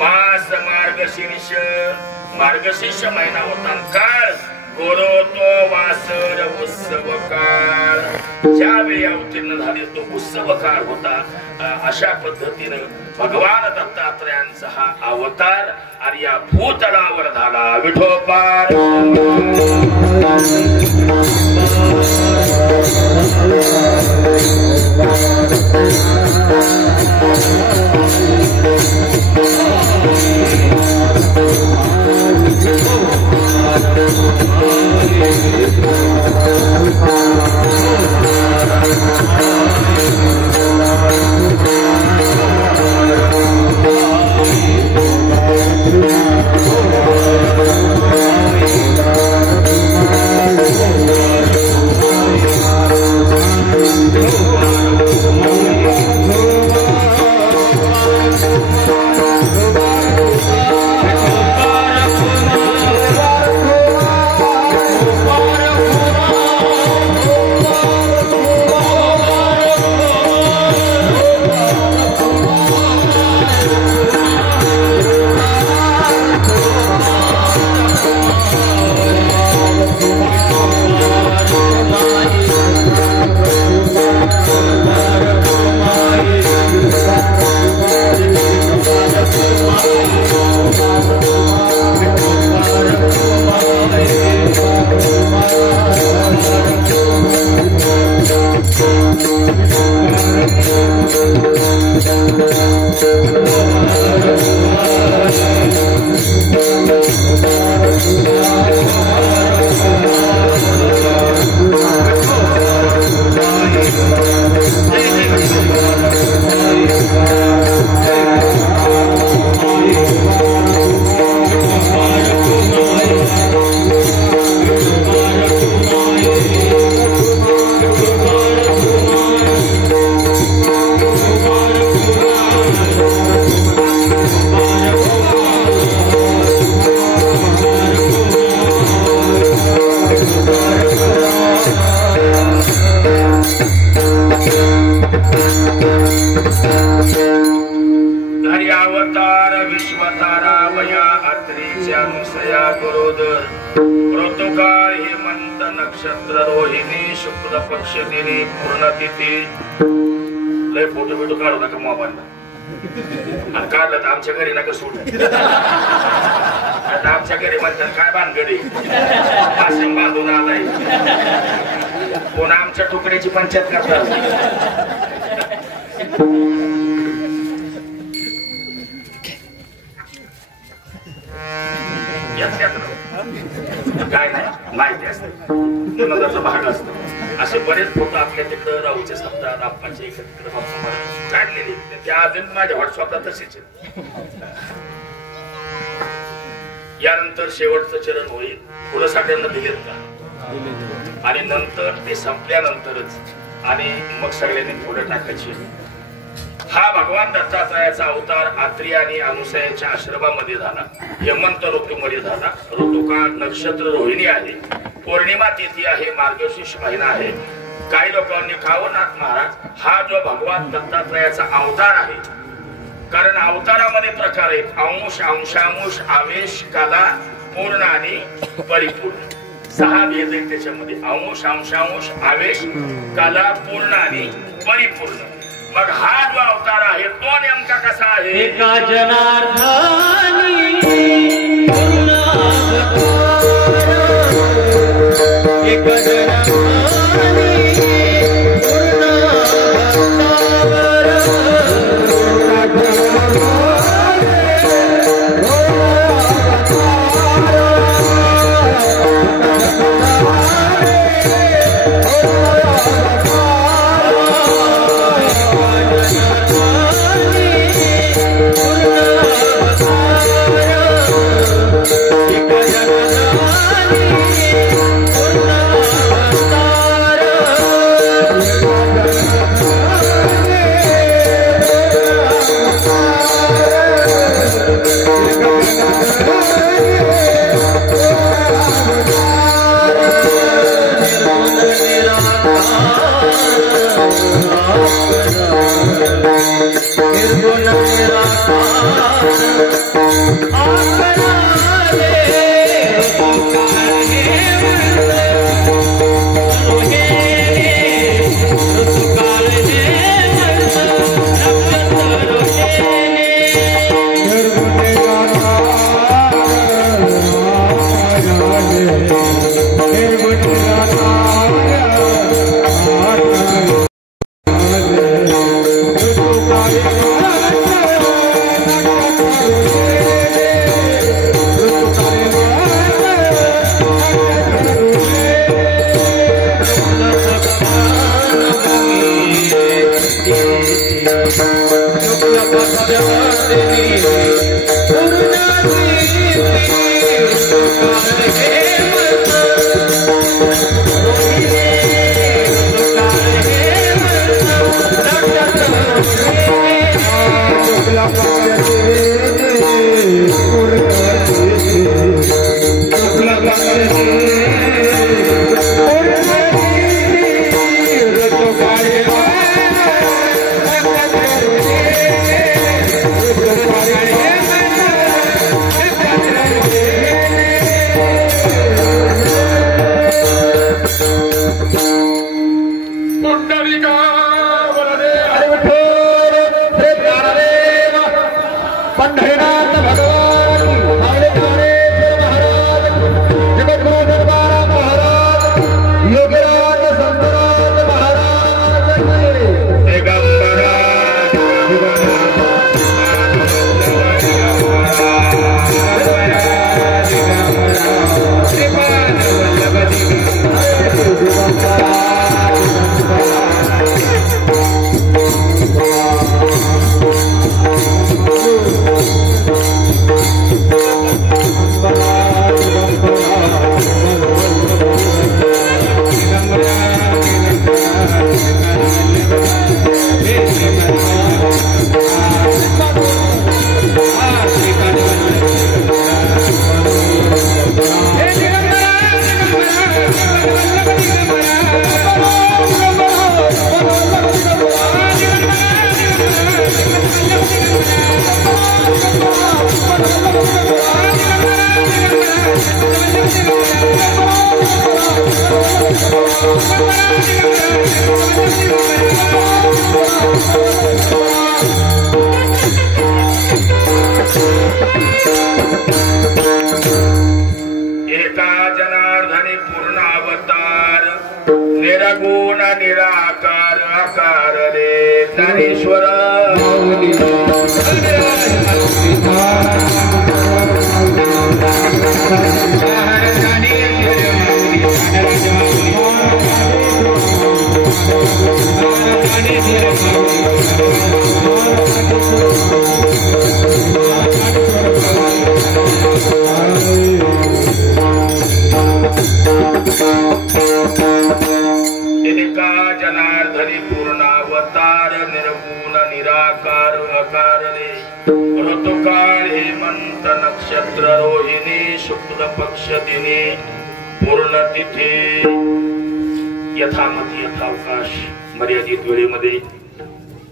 मास मार्गशीर्ष, मार्गशीर्ष महिना होता. काळ गोरोतो वासर उत्सव काळ. ज्यावेळी अवतीर्ण झाले तो उत्सव काळ होता. अशा पद्धतीनं भगवान दत्तात्रयांचा हा अवतार आणि या भूतलावर झाला. विठोबार नक्षत्र रोहिणी शुक्ल पक्ष दिनी पूर्ण तिथी. लय फोटो बिटो काढू नका मोबाईलला. काढलं तर आमच्या घरी नका सोड. आता आमच्या घरी म्हणतात काय भानगडी आश्रम बांधून आलाय, कोण आमच्या तुकड्याची पंचायत करतात. काय नाही माहिती असते, भाग असतो. असे बरेच फोटो आपल्या तिकडं राहूचे सप्ताह आप्पाचे इकडे काढलेले त्या अजून माझ्या व्हॉट्सअपला तसेच यानंतर शेवटचं चरण होईल फुलसाठ्यांना दिलेत का आणि नंतर ते संपल्यानंतरच आणि मग सगळ्यांनी पुढे टाकायची. हा भगवान दत्तात्रयाचा अवतार आत्री आणि अनुसयाच्या आश्रमामध्ये झाला. हेमंत ऋतूमध्ये झाला. ऋतुकाळ नक्षत्र रोहिणी आहे. पौर्णिमा तिथी आहे. मार्गशीर्ष महिना आहे. काही लोकांनी खावनाथ महाराज हा जो भगवान दत्तात्रयाचा अवतार आहे कारण अवतारामध्ये प्रकार आहेत. अंश अंशांश आवेश कला पूर्ण आणि परिपूर्ण 6 भेद आहेत त्याच्यामध्ये. अंश अंशांश आवेश कला पूर्ण आणि परिपूर्ण. मग हा जो अवतार आहे तो नेमका कसा आहे. एका जनार्दनी एका जनार्दनी निर्गुण निराकार आकार रे ज्ञानेश्वर महाराजांनी जनार्दनी पूर्णावतार निर्गुण निराकार अकार रे ऋतुकाळ हेमंत नक्षत्र रोहिणी शुक्ल पक्ष दिनी पूर्ण तिथी यथामती यथावकाश मर्यादित वेळेमध्ये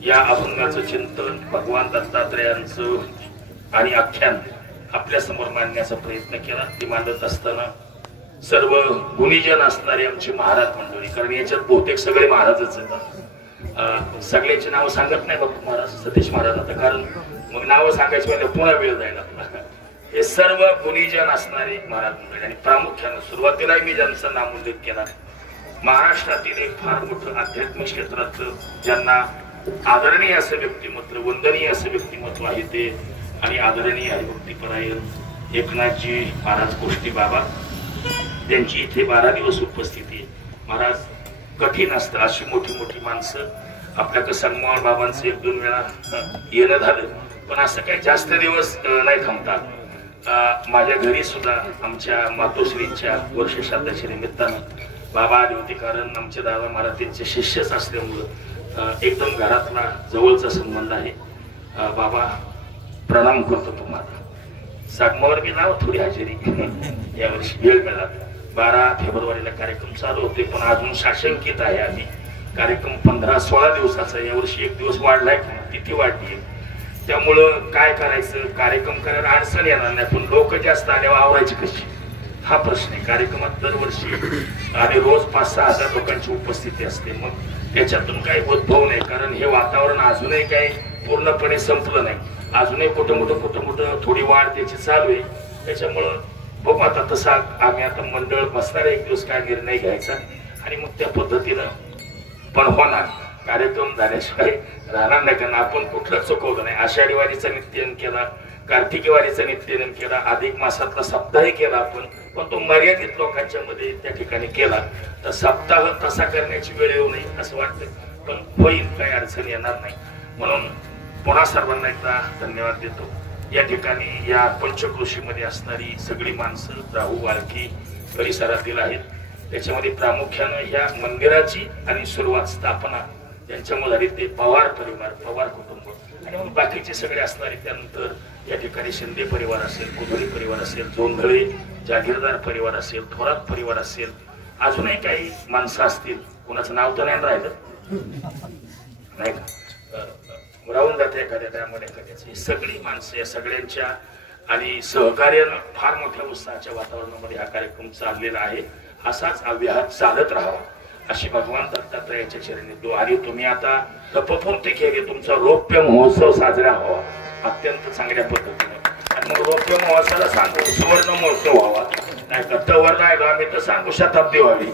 या अभंगाचं चिंतन भगवान दत्तात्रयांचं आणि आख्यान आपल्या समोर मांडण्याचा प्रयत्न केला. ती मांडत असताना सर्व गुणीजन असणारे आमचे महाराज मंडळी, कारण याच्यात बहुतेक सगळे महाराजच येतात. सगळ्यांची नावं सांगत नाही बापू महाराज सतीश महाराज आता, कारण मग नावं सांगायची म्हणजे पुन्हा वेळ जायला आपला. हे सर्व गुणीजन असणारे महाराज मंडळी आणि प्रामुख्यानं सुरुवातीला मी ज्यांचा नाम उल्लेख केला, महाराष्ट्रातील एक फार मोठं आध्यात्मिक क्षेत्रातलं ज्यांना आदरणीय असं व्यक्तिमत्व, वंदनीय असं व्यक्तिमत्व आहे ते आणि आदरणीय हरिभक्तीपरायण एकनाथजी महाराज गोष्टी बाबा, त्यांची इथे 12 दिवस उपस्थिती आहे. महाराज कठीण असतं, अशी मोठी मोठी माणसं आपल्याकडे संगमवार बाबांचं 1-2 वेळा येणं झालं, पण असं काही जास्त दिवस नाही थांबतात. माझ्या घरी सुद्धा आमच्या मातोश्रींच्या वर्षश्राद्धाच्या निमित्तानं बाबा आले होते, कारण आमचे दादा महाराज त्यांचे शिष्यच असल्यामुळं एकदम घरातला जवळचा संबंध आहे. बाबा प्रणाम करतो तुम्हाला. सागमावर मी नाव थोडी हजेरी यावर्षी वेळ मिळाला. 12 फेब्रुवारीला कार्यक्रम चालू होते, पण अजून शासंकित आहे. आधी कार्यक्रम 15-16 दिवसाचा, यावर्षी 1 दिवस वाढलाय, तिथी वाढली. त्यामुळं काय करायचं, कार्यक्रम करायला अडचण येणार नाही, पण लोक जास्त आल्यावर आवरायची कशी हा प्रश्न आहे. कार्यक्रमात दरवर्षी आणि रोज 5-6 हजार लोकांची उपस्थिती असते. मग त्याच्यातून काही उद्भव नाही, कारण हे वातावरण अजूनही काही पूर्णपणे संपलं नाही. अजूनही कुठं कुठं थोडी वाढ त्याची चालू आहे. त्याच्यामुळं बघू आता तसा आम्ही आता मंडळ बसणार 1 दिवस काय निर्णय घ्यायचा आणि मग त्या पद्धतीनं पण होणार. कार्यक्रम झाल्याशिवाय राहणार नाही, कारण आपण कुठलं चुकवलं नाही. आषाढी वारीचा नित्यनेम केला, कार्तिकी वारीचा नित्यनेम केला, अधिक मासातला सप्ताह केला आपण, पण तो मर्यादित लोकांच्या मध्ये त्या ठिकाणी केला. तर सप्ताह तसा करण्याची वेळ येऊ नये असं वाटतं, पण होईल, काही अडचण येणार नाही. म्हणून पुन्हा सर्वांना एकदा धन्यवाद देतो. या ठिकाणी या पंचक्रोशीमध्ये असणारी सगळी माणसं राहू वाळकी परिसरातील आहेत. त्याच्यामध्ये प्रामुख्यानं या मंदिराची आणि सुरुवात स्थापना त्यांच्यामुळे झाली ते पवार परिवार, पवार कुटुंब आणि मग बाकीचे सगळे असणारे. त्यानंतर या ठिकाणी शिंदे परिवार असेल, कुधळी परिवार असेल, जोंधळे जागीरदार परिवार असेल, थोरात परिवार असेल, अजूनही काही माणसं असतील. कोणाचं नाव तर नाही राहिलं नाही का, राहून जाते एखाद्या त्यामध्ये एखाद्याची. सगळी माणसं या सगळ्यांच्या आणि सहकार्यानं फार मोठ्या उत्साहाच्या वातावरणामध्ये हा कार्यक्रम चाललेला आहे. असाच अव्याहत चालत राहावा अशी भगवान दत्तात्रयाच्या चरणी तो. आणि तुम्ही आता तपपूर्ती केली, तुमचा रौप्य महोत्सव साजरा व्हावा अत्यंत चांगल्या पद्धतीने. आणि मग रौप्य महोत्सवाला सांगू सुवर्ण महोत्सव व्हावा, नाही का तवर राहिलो आम्ही तर सांगू शताब्दी व्हावी.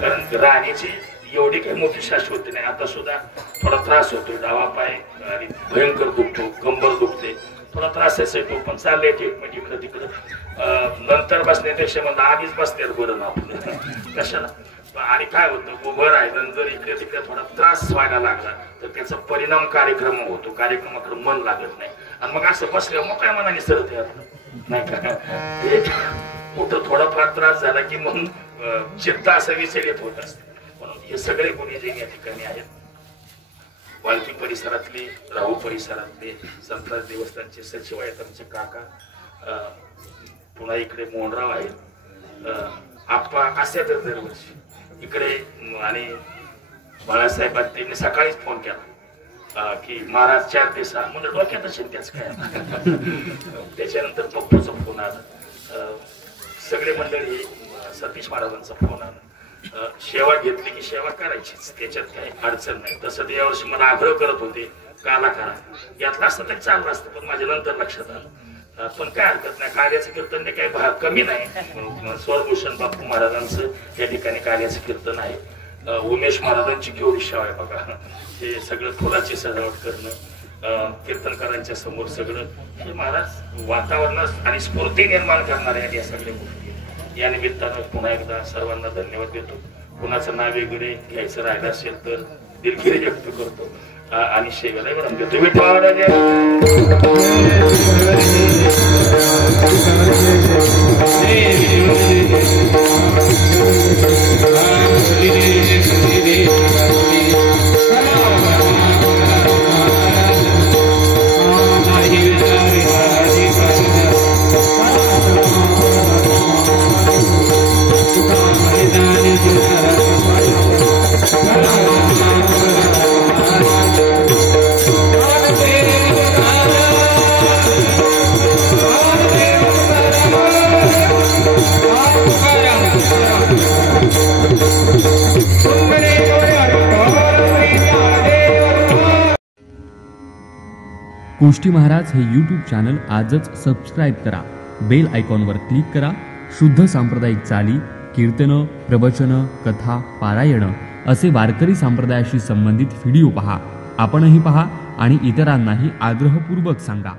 कारण राणीची एवढी काही मोठी शाश्वती नाही. आता सुद्धा थोडा त्रास होतो, डावा पाय आणि भयंकर दुखतो, कंबर दुखते, थोडा त्रास येतो, पण चाललंय ट्रीटमेंट इकडं तिकडं. नंतर बसण्यापेक्षा म्हणजे आधीच बसते बरं ना आपलं कशाला. आणि काय होतं, उभं राहिलं जर इकडे तिकडे थोडा त्रास व्हायला लागला तर त्याचा परिणाम कार्यक्रम होतो, कार्यक्रमाकडे मन लागत नाही. आणि मग असं बसलं मग काय मनाने सरत नाही का, कुठं थोडाफार त्रास झाला की मग चित्त असं विचलित होत असते. म्हणून हे सगळे गुन्हे या ठिकाणी आहेत. वाळकी परिसरातले, राहू परिसरातले संतराज देवस्थानचे सचिव आहेत आमचे काका, पुन्हा इकडे मोहनराव आहेत, आप्पा असतातच दरवर्षी इकडे. आणि बाळासाहेब त्यांनी सकाळीच फोन केला की महाराज 4 ते 6 म्हणजे डोक्यात असेल त्याच काय. त्याच्यानंतर पप्पूचा फोन आला, सगळे मंडळी सतीश महाराजांचा फोन आला. सेवा घेतली की सेवा करायचीच, त्याच्यात काही अडचण नाही. तसं ते यावर्षी मला आग्रह करत होते काला करा, यातलं असतं तर चाललं असतं, पण माझ्या नंतर लक्षात आलं. पण काय हरकत नाही, कार्याचं कीर्तन ते काही भाग कमी नाही. स्वरभूषण बापू महाराजांचं या ठिकाणी कार्याचं कीर्तन आहे. उमेश महाराजांची केवढी सेवा आहे बघा, हे सगळं फुलाची सजावट करणं, कीर्तनकारांच्या समोर सगळं हे महाराज वातावरणात आणि स्फूर्ती निर्माण करणारे या सगळ्या गोष्टी. या निमित्तानं पुन्हा एकदा सर्वांना धन्यवाद देतो. कुणाचं नाव वगैरे घ्यायचं राहिलं असेल तर दिलगिरी व्यक्त करतो आणि शेवेला बरं देतो. गोष्टी महाराज हे यूट्यूब चॅनल आजच सबस्क्राईब करा. बेल आयकॉनवर क्लिक करा. शुद्ध सांप्रदायिक चाली, कीर्तनं, प्रवचनं, कथा, पारायणं असे वारकरी संप्रदायाशी संबंधित व्हिडिओ पहा. आपणही पहा आणि इतरांनाही आग्रहपूर्वक सांगा.